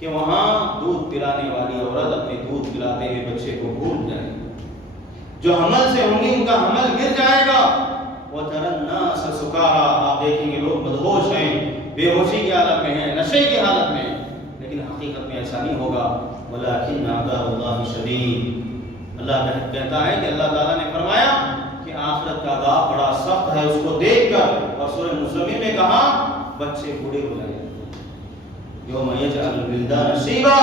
کہ وہاں دودھ پلانے والی عورت اپنے دودھ پلاتے ہوئے بچے کو بھول جائے گی، جو حمل سے ہوں گی ان کا حمل گر جائے گا۔ وَتَرَى النَّاسَ سُكَارَىٰ، آپ دیکھیں گے لوگ بدہوش ہیں، بے ہوشی کی حالت میں ہیں، نشے کی حالت میں، لیکن حقیقت میں ایسا نہیں ہوگا۔ وَلَٰكِنَّ عَذَابَ اللَّهِ شَدِيدٌ۔ اللہ کہتا ہے کہ اللہ تعالیٰ نے فرمایا کہ آخرت کا عذاب بڑا سخت ہے، اس کو دیکھ کر۔ اور سورہ مزمل میں کہا بچے بوڑھے ہو جائیں گے، یوم یجعل الولدان شیبا،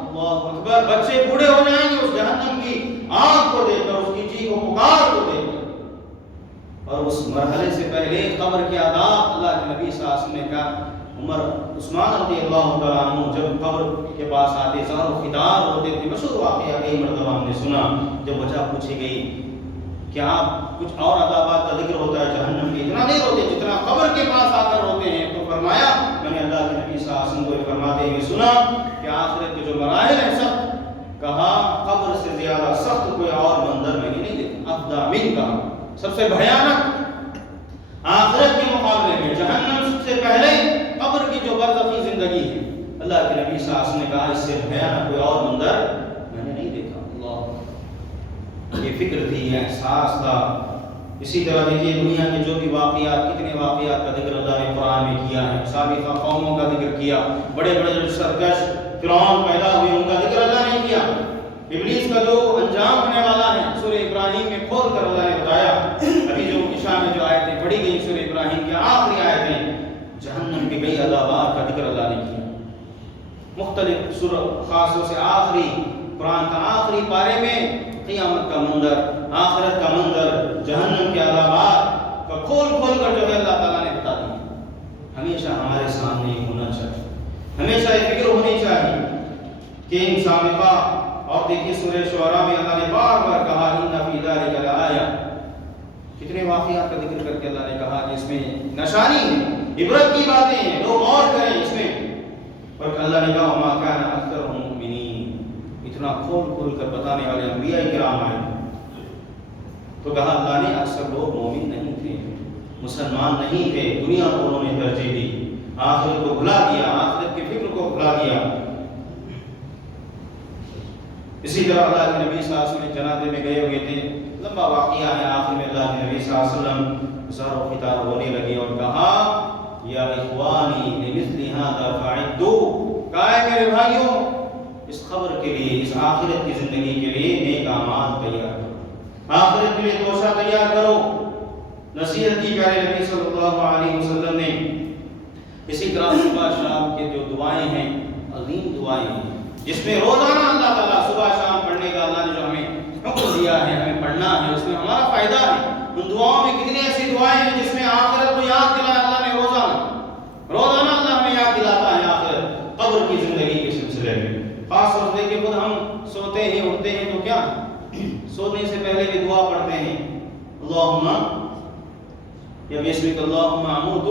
اللہ اکبر، بچے بوڑھے ہو جائیں گے اس جہنم کی آگ کو دیکھ کر، اس کی چیخ و پکار کو دیکھ کر۔ اور اس مرحلے سے پہلے قبر کے عذاب، اللہ کے نبی صلی اللہ علیہ وسلم نے کہا، عثمان رضی اللہ تعالیٰ عنہ جب قبر کے پاس آتے سر و خدار ہوتے تھے، مشہور واقعہ کئی مرتبہ ہم نے سنا، جب وجہ پوچھی گئی کہ آپ کچھ اور عذابات کا ذکر ہوتا ہے جہنم کے، اتنا نہیں ہوتے جتنا قبر کے پاس آ کر ہوتے ہیں، تو فرمایا، میں نے اللہ کے نبی صلی اللہ علیہ وسلم کو فرماتے ہوئے سنا کہ آخرت کے جو مراحل ہیں سخت، کہا قبر سے زیادہ سخت کوئی اور منظر میں نے نہیں دیکھا، افدی من کا، سب سے بھیانک آخرت کے مقابلے میں جہنم سے پہلے قبر کی جو برزخی زندگی ہے، اللہ کے نبی صلی اللہ علیہ وسلم نے کہا اس سے بھیانک کوئی اور منظر میں نے نہیں دیکھا۔ اللہ، یہ فکر تھی، احساس تھا۔ اسی طرح دیکھیے دنیا کے جو بھی واقعات، کتنے واقعات کا ذکر اللہ نے قرآن میں کیا ہے، سابقہ قوموں کا ذکر کیا، بڑے بڑے جو سرکش فرعون پیدا ہوئے ان کا ذکر اللہ نے کیا، ابلیس کا جو انجام ہونے والا ہے سورہ ابراہیم میں کھول کر اللہ نے بتایا۔ ابھی جو عشاء میں جو آیتیں پڑھی گئی سورہ ابراہیم کی آخری آیتیں، جہنم کے کئی عذابات کا ذکر اللہ نے کیا، مختلف سورہ خاصوں سے آخری قرآن کا آخری پارے میں قیامت کا منظر، آخرت کا منظر، جہنم کے عذابات کا کھول کھول کر جو ہے اللہ تعالیٰ نے بتا دیا۔ ہمیشہ ہمارے سامنے یہ ہونا چاہیے، ہمیشہ یہ فکر ہونی چاہیے کہ ان سابقہ، اور دیکھیے سورہ شعراء میں اللہ نے بار بار کہا ان فی ذلک لآیہ، کتنے واقعات کا ذکر کر کے اللہ نے کہا کہ اس میں نشانی ہے، عبرت کی باتیں ہیں، لوگ غور کریں اس میں۔ اور اللہ نے کہا وما کان اکثرهم مؤمنین، اتنا کھول کھول کر بتانے والے انبیاء کرام آئے تو کہا اللہ نے اکثر لوگ مومن نہیں تھے، مسلمان نہیں تھے، دنیا کو انہوں نے ترجیح دی، آخرت کو بھلا دیا، آخرت کی فکر کو بھلا دیا۔ اسی طرح اللہ کے نبی صلی اللہ علیہ وسلم جنازے میں گئے ہوئے تھے، لمبا واقعہ ہے، آخر میں اللہ کے نبی صلی اللہ علیہ وسلم زار و خطاب ہونے لگے اور کہا یا اخوانی لمثل ھذا فاعدوا، کہا میرے بھائیوں اس خبر کے لیے، اس آخرت کی زندگی کے لیے نیک اعمال تیار کرو، آخرت کے لیے توشہ تیار کرو، نصیحت کی پیارے نبی صلی اللہ علیہ وسلم نے۔ اسی طرح صبح شام کے جو دعائیں ہیں، عظیم دعائیں ہیں، جس میں روزانہ اللہ تعالیٰ صبح شام پڑھنے کا اللہ نے جو ہمیں حکم دیا ہے، ہمیں پڑھنا ہے، اس میں ہمارا فائدہ ہے۔ ان دعاؤں میں کتنی ایسی دعائیں ہیں جس میں آخرت کو یاد دلایا اللہ نے، روزانہ اللہ ہمیں یاد دلاتا ہے آخرت، قبر کی زندگی کے سلسلے میں۔ خاص طور سے کہ خود ہم سوتے ہیں اٹھتے ہیں تو کیا سونے سے پہلے بھی دعا پڑھتے ہیں اللہم یا بسمک اللہم اموت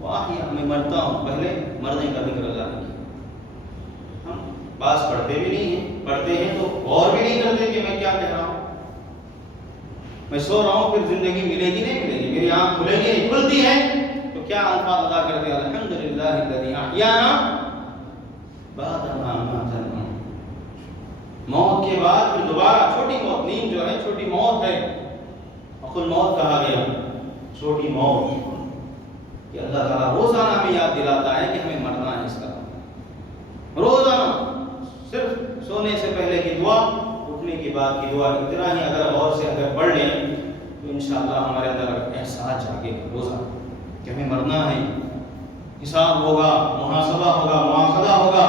واحیا، میں مرتا ہوں، پہلے مرنے کا ذکر اللہ نے کیا۔ ہم بعض پڑھتے بھی نہیں ہیں، پڑھتے ہیں تو غور بھی نہیں کرتے کہ میں کیا کہہ رہا ہوں۔ میں سو رہا ہوں، پھر زندگی ملے گی نہیں ملے گی، میری آنکھ کھلے گی نہیں کھلتی ہے تو کیا الفاظ ادا کرتے ہیں، الحمدللہ الذی احیانا بعد ما اماتنا۔ موت کے بعد پھر دوبارہ چھوٹی موت، نیند جو ہے چھوٹی موت ہے، عقل موت کہا گیا، چھوٹی موت کہ اللہ تعالیٰ روزانہ ہمیں یاد دلاتا ہے کہ ہمیں مرنا ہے اس کا، روزانہ صرف سونے سے پہلے کی دعا، اٹھنے کے بعد کی دعا، اتنا ہی اگر غور سے اگر پڑھ لیں تو انشاءاللہ ہمارے اندر احساس جاگے گا روزانہ کہ ہمیں مرنا ہے، حساب ہوگا، محاسبہ ہوگا، مواخذہ ہوگا۔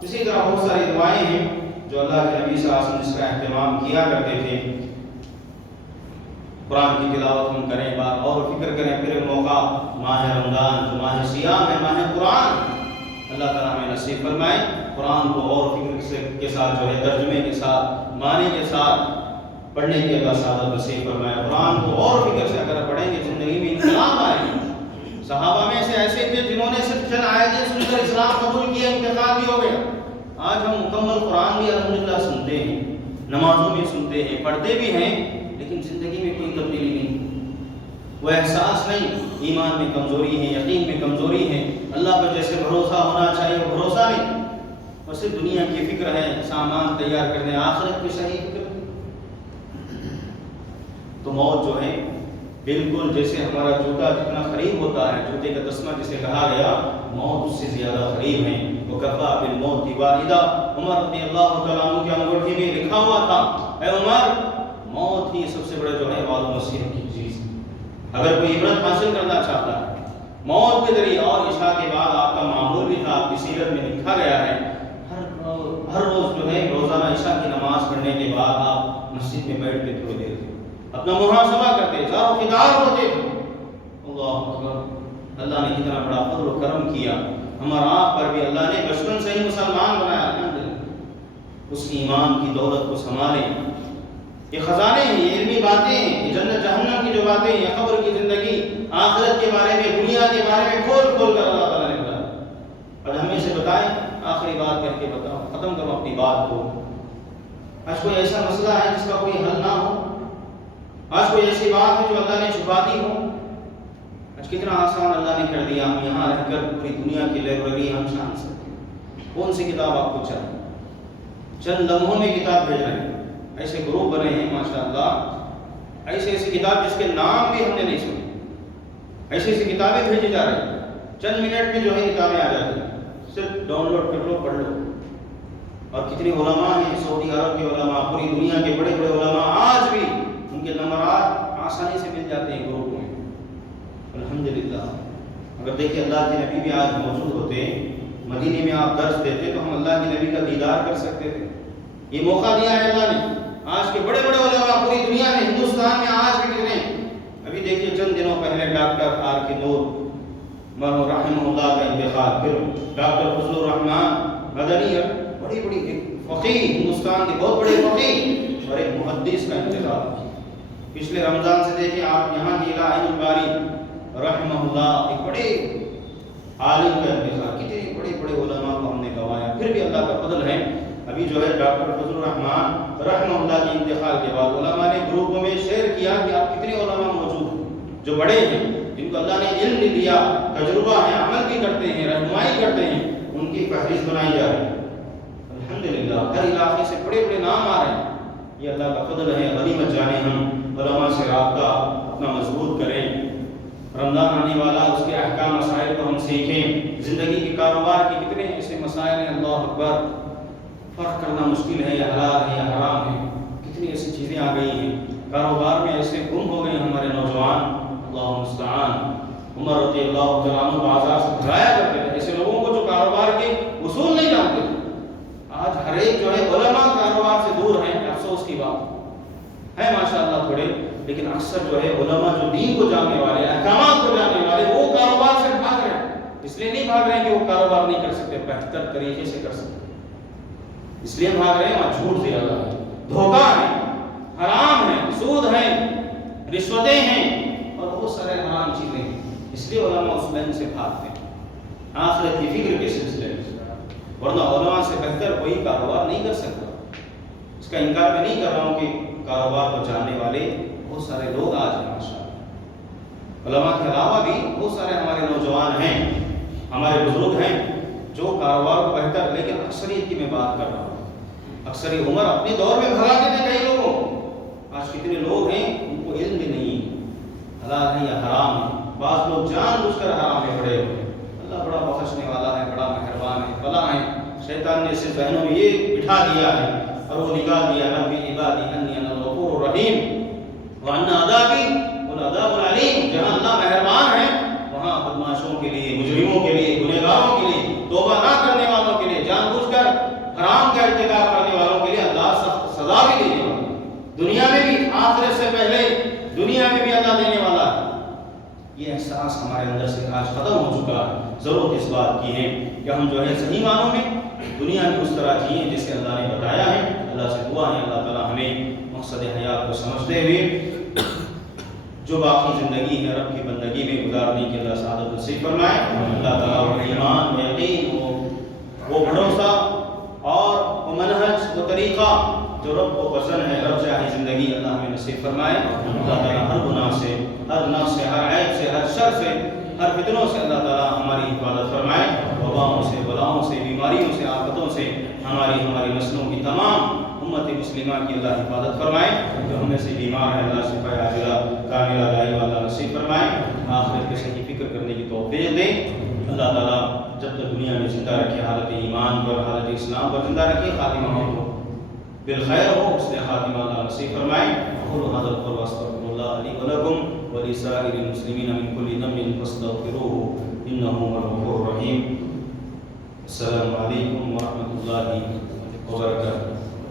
اسی طرح بہت ساری دعائیں ہیں جو اللہ کے نبی صلی اللہ علیہ وسلم جس کا اہتمام کیا کرتے تھے۔ قرآن کی تلاوت ہم کریں، بات اور فکر کریں، پھر موقع ماہ رمضان جو ماہ سیام ہے، ماہ قرآن، اللہ تعالیٰ ہمیں نصیب فرمائے قرآن کو اور فکر کے ساتھ جو ہے ترجمے کے ساتھ معنی کے ساتھ پڑھنے کی اللہ سعادت نصیب فرمائے۔ قرآن کو اور فکر سے اگر پڑھیں گے زندگی میں انقلاب آئے گی۔ صحابہ میں سے ایسے تھے جنہوں نے صرف چند آیتیں سن کر اسلام قبول کیا، انتقال بھی ہو گیا۔ آج ہم مکمل قرآن بھی الحمدللہ سنتے ہیں، نمازوں میں سنتے ہیں، پڑھتے بھی ہیں، لیکن زندگی میں کوئی تبدیلی نہیں، وہ احساس نہیں، ایمان میں کمزوری ہے، یقین میں کمزوری ہے، اللہ پر جیسے بھروسہ ہونا چاہیے وہ بھروسہ نہیں، اور صرف دنیا کی فکر ہے، سامان تیار کرنے، آخرت کی صحیح فکر۔ تو موت جو ہے بالکل جیسے ہمارا جوتا جتنا قریب ہوتا ہے، جوتے کا تسمہ جسے کہا گیا، موت اس سے زیادہ قریب ہے۔ وَكَفَىٰ بِالْمَوْتِ وَاحِدًا، عمر رضی اللہ تعالیٰ عنہ کی انگوٹھی میں لکھا ہوا تھا، اے عمر موت ہی سب سے بڑے جو ہے وعد و نصیحت کی چیز، اگر کوئی عبرت حاصل کرنا چاہتا ہے موت کے ذریعے۔ اور عشاء کے بعد آپ کا معمول بھی تھا، آپ کی سیرت میں لکھا گیا ہے، ہر روز جو ہے روزانہ عشاء کی نماز پڑھنے کے بعد آپ مسجد میں بیٹھ کے تھوڑی دیر اپنا محاسبہ کرتے، زار و خدار ہوتے تھے۔ اللہ اکبر، اللہ نے کتنا بڑا فضل و کرم کیا ہمارا آپ پر بھی، اللہ نے بچپن سے ہی مسلمان بنایا، الحمدللہ۔ اس ایمان کی دولت کو سنبھالیں، یہ خزانے ہیں، یہ علمی باتیں ہیں، یہ جنت جہنم کی جو باتیں ہیں، قبر کی زندگی، آخرت کے بارے میں، دنیا کے بارے میں کھول کھول کر اللہ تعالیٰ نے بتایا۔ اور ہمیں سے بتائیں، آخری بات کہہ کے بتاؤ، ختم کرو اپنی بات کو۔ آج کوئی ایسا مسئلہ ہے جس کا کوئی حل نہ ہو؟ آج کوئی ایسی بات ہے جو اللہ نے چھپا دی ہو؟ آج کتنا آسان اللہ نے کر دیا، ہم یہاں رہ کر پوری دنیا کی لائبریری ہم جان سکتے ہیں۔ کون سی کتاب آپ کو چاہیے؟ چند لمحوں میں کتاب بھیج رہے ہیں، ایسے گروپ بنے ہیں ماشاءاللہ، ایسی ایسی کتاب جس کے نام بھی ہم نے نہیں سنے، ایسی ایسی کتابیں بھیجی جا رہی ہیں، چند منٹ میں جو ہے کتابیں آ جاتی ہیں، صرف ڈاؤن لوڈ کر لو، پڑھ لو۔ اور کتنے علماء ہیں، سعودی عرب کے علماء، پوری دنیا کے بڑے بڑے علماء، آج بھی ان کے نمبرات آسانی سے مل جاتے ہیں گروپ میں، الحمدللہ۔ اگر دیکھیں اللہ کے نبی بھی آج موجود ہوتے، مدینے میں آپ درس دیتے تو ہم اللہ کے نبی کا دیدار کر سکتے تھے۔ یہ موقع دیا ہے اللہ نے، آج کے بڑے بڑے علماء پوری دنیا میں، ہندوستان میں آج بھی کتنے، ابھی دیکھیے چند دنوں پہلے ڈاکٹر آر کے نور رحمہ اللہ کا انتقال، پھر ڈاکٹر فضل الرحمان مدنی، بڑی بڑی فقیہ، ہندوستان کے بہت بڑے فقیہ اور ایک محدث کا انتقال۔ پچھلے رمضان سے دیکھیں آپ، یہاں کی عین الباری رحمہ اللہ، ایک بڑے عالم کا انتقال، کتنے بڑے بڑے علماء کو ہم نے گنوایا، پھر بھی اللہ کا فضل ہے۔ ابھی جو ہے ڈاکٹر فضل الرحمان رحمہ اللہ کے انتقال کے بعد علماء نے گروپوں میں شیئر کیا کہ آپ کتنے علماء موجود ہیں جو بڑے ہیں، جن کو اللہ نے علم دیا، تجربہ ہے، عمل بھی کرتے ہیں، رہنمائی کرتے ہیں، ان کی فہرست بنائی جا رہی ہے۔ الحمدللہ ہر علاقے سے بڑے بڑے نام آ رہے ہیں، یہ اللہ کا فضل ہے۔ غنیمت جانے ہم علماء سے رابطہ اپنا مضبوط کریں، رمضان آنے والا، اس کے احکام مسائل کو ہم سیکھیں، زندگی کے کاروبار کے کتنے ایسے مسائل ہیں، اللہ اکبر، فرق کرنا مشکل ہے، یا حلال ہے یا حرام ہے، کتنی ایسی چیزیں آ گئی ہیں، کاروبار میں ایسے گم ہو گئے ہمارے نوجوان، اللہ المستعان۔ عمر رضی اللہ تعالیٰ عنہ بازار سے بھگایا کرتے تھے ایسے لوگوں کو جو کاروبار کے اصول نہیں جانتے تھے۔ آج ہر ایک جو ہے علماء کاروبار سے دور ہیں، افسوس کی بات ہے ماشاءاللہ تھوڑے، لیکن اکثر جو ہے علماء جو دین کو جاننے والے، احکامات کو جاننے والے، وہ کاروبار سے بھاگ رہے ہیں۔ اس لیے نہیں بھاگ رہے ہیں کہ وہ کاروبار نہیں کر سکتے، بہتر طریقے سے کر سکتے، اس لیے بھاگ رہے ہیں وہاں جھوٹ زیادہ ہے، دھوکہ ہے، حرام ہیں، سود ہے، رشوتیں ہیں اور بہت سارے حرام چیزیں ہیں. اس لیے علماء اس لائن سے بھاگتے ہیں آخرت کی فکر کے سلسلے میں. ورنہ علماء سے بہتر کوئی کاروبار نہیں کر سکتا. اس کا انکار میں نہیں کر رہا ہوں کہ کاروبار کو جاننے والے بہت سارے لوگ آج ہیں ماشاءاللہ. علماء کے علاوہ بھی بہت سارے ہمارے نوجوان ہیں، ہمارے بزرگ ہیں جو کاروبار کو بہتر، لیکن اکثریت کی میں بات کر رہا ہوں. اکثر عمر اپنے دور میں بھگا دیتے کئی لوگوں. آج کتنے لوگ ہیں ان کو علم بھی نہیں حلال ہے یا حرام ہے. بعض لوگ جان بوجھ کر حرام میں پڑے ہوئے. اللہ بڑا بخشنے والا ہے، بڑا مہربان ہے، بھلا ہے. شیطان نے اسے ذہنوں میں یہ بٹھا دیا ہے اور وہ نکال دیا ہے ربی عبادی انی انا الغفور الرحیم وان عذابی العذاب العلیم. جہاں اللہ مہربان ہے وہاں بدماشوں کے لیے، مجرموں کے لیے، گنہگاروں کے لیے، توبہ نہ کرنے والوں کے لیے، جان بوجھ کر حرام کا ارتکاب کرنے والوں کے لیے اللہ سخت سزا بھی دینے والا ہے. دنیا میں بھی، آخرت سے پہلے دنیا میں بھی اللہ دینے والا ہے. یہ احساس ہمارے اندر سے آج ختم ہو چکا ہے. ضرورت اس بات کی ہے کہ ہم جو ہے صحیح معنوں میں دنیا میں اس طرح جئیں جسے اللہ نے بتایا ہے. اللہ سے دعا ہے اللہ تعالیٰ ہمیں مقصد حیات کو سمجھتے ہوئے جو باقی زندگی ہے رب کی بندگی میں گزارنے کی اللہ سعادت نصیب فرمائے. اللہ تعالیٰ وہ ایمان، وہ یقین، وہ بھروسہ اور وہ منہج، وہ طریقہ جو رب کو پسند ہے، رب چاہے زندگی اللہ ہمیں نصیب فرمائے. اللہ تعالیٰ ہر گناہ سے، ہر نفس سے، ہر عیب سے، ہر شر سے، ہر فتنوں سے اللہ تعالیٰ ہماری حفاظت فرمائے. وباؤں سے، بلاؤں سے، بیماریوں سے، آفتوں سے ہماری نسلوں کی تمام امت مسلمہ کی اللہ حفاظت فرمائے. جو ہم میں سے بیمار ہے اللہ شفا عاجلہ کاملہ دائمہ اللہ نصیب فرمائے. آخرت کے صحیح فکر کرنے کی توفیق دے. اللہ تعالیٰ جب تک دنیا میں زندہ رکھے حالت ایمان پر، حالت اسلام پر زندہ رکھے، خاتمہ ہو بالخیر ہو، اس نے خاتمہ اللہ نصیب فرمائے. اقول هذا القول واستغفر الله لي ولكم ولسائر المسلمين من كل ذنب فاستغفروه انه هو الغفور الرحيم. السلام عليكم ورحمة الله وبركاته.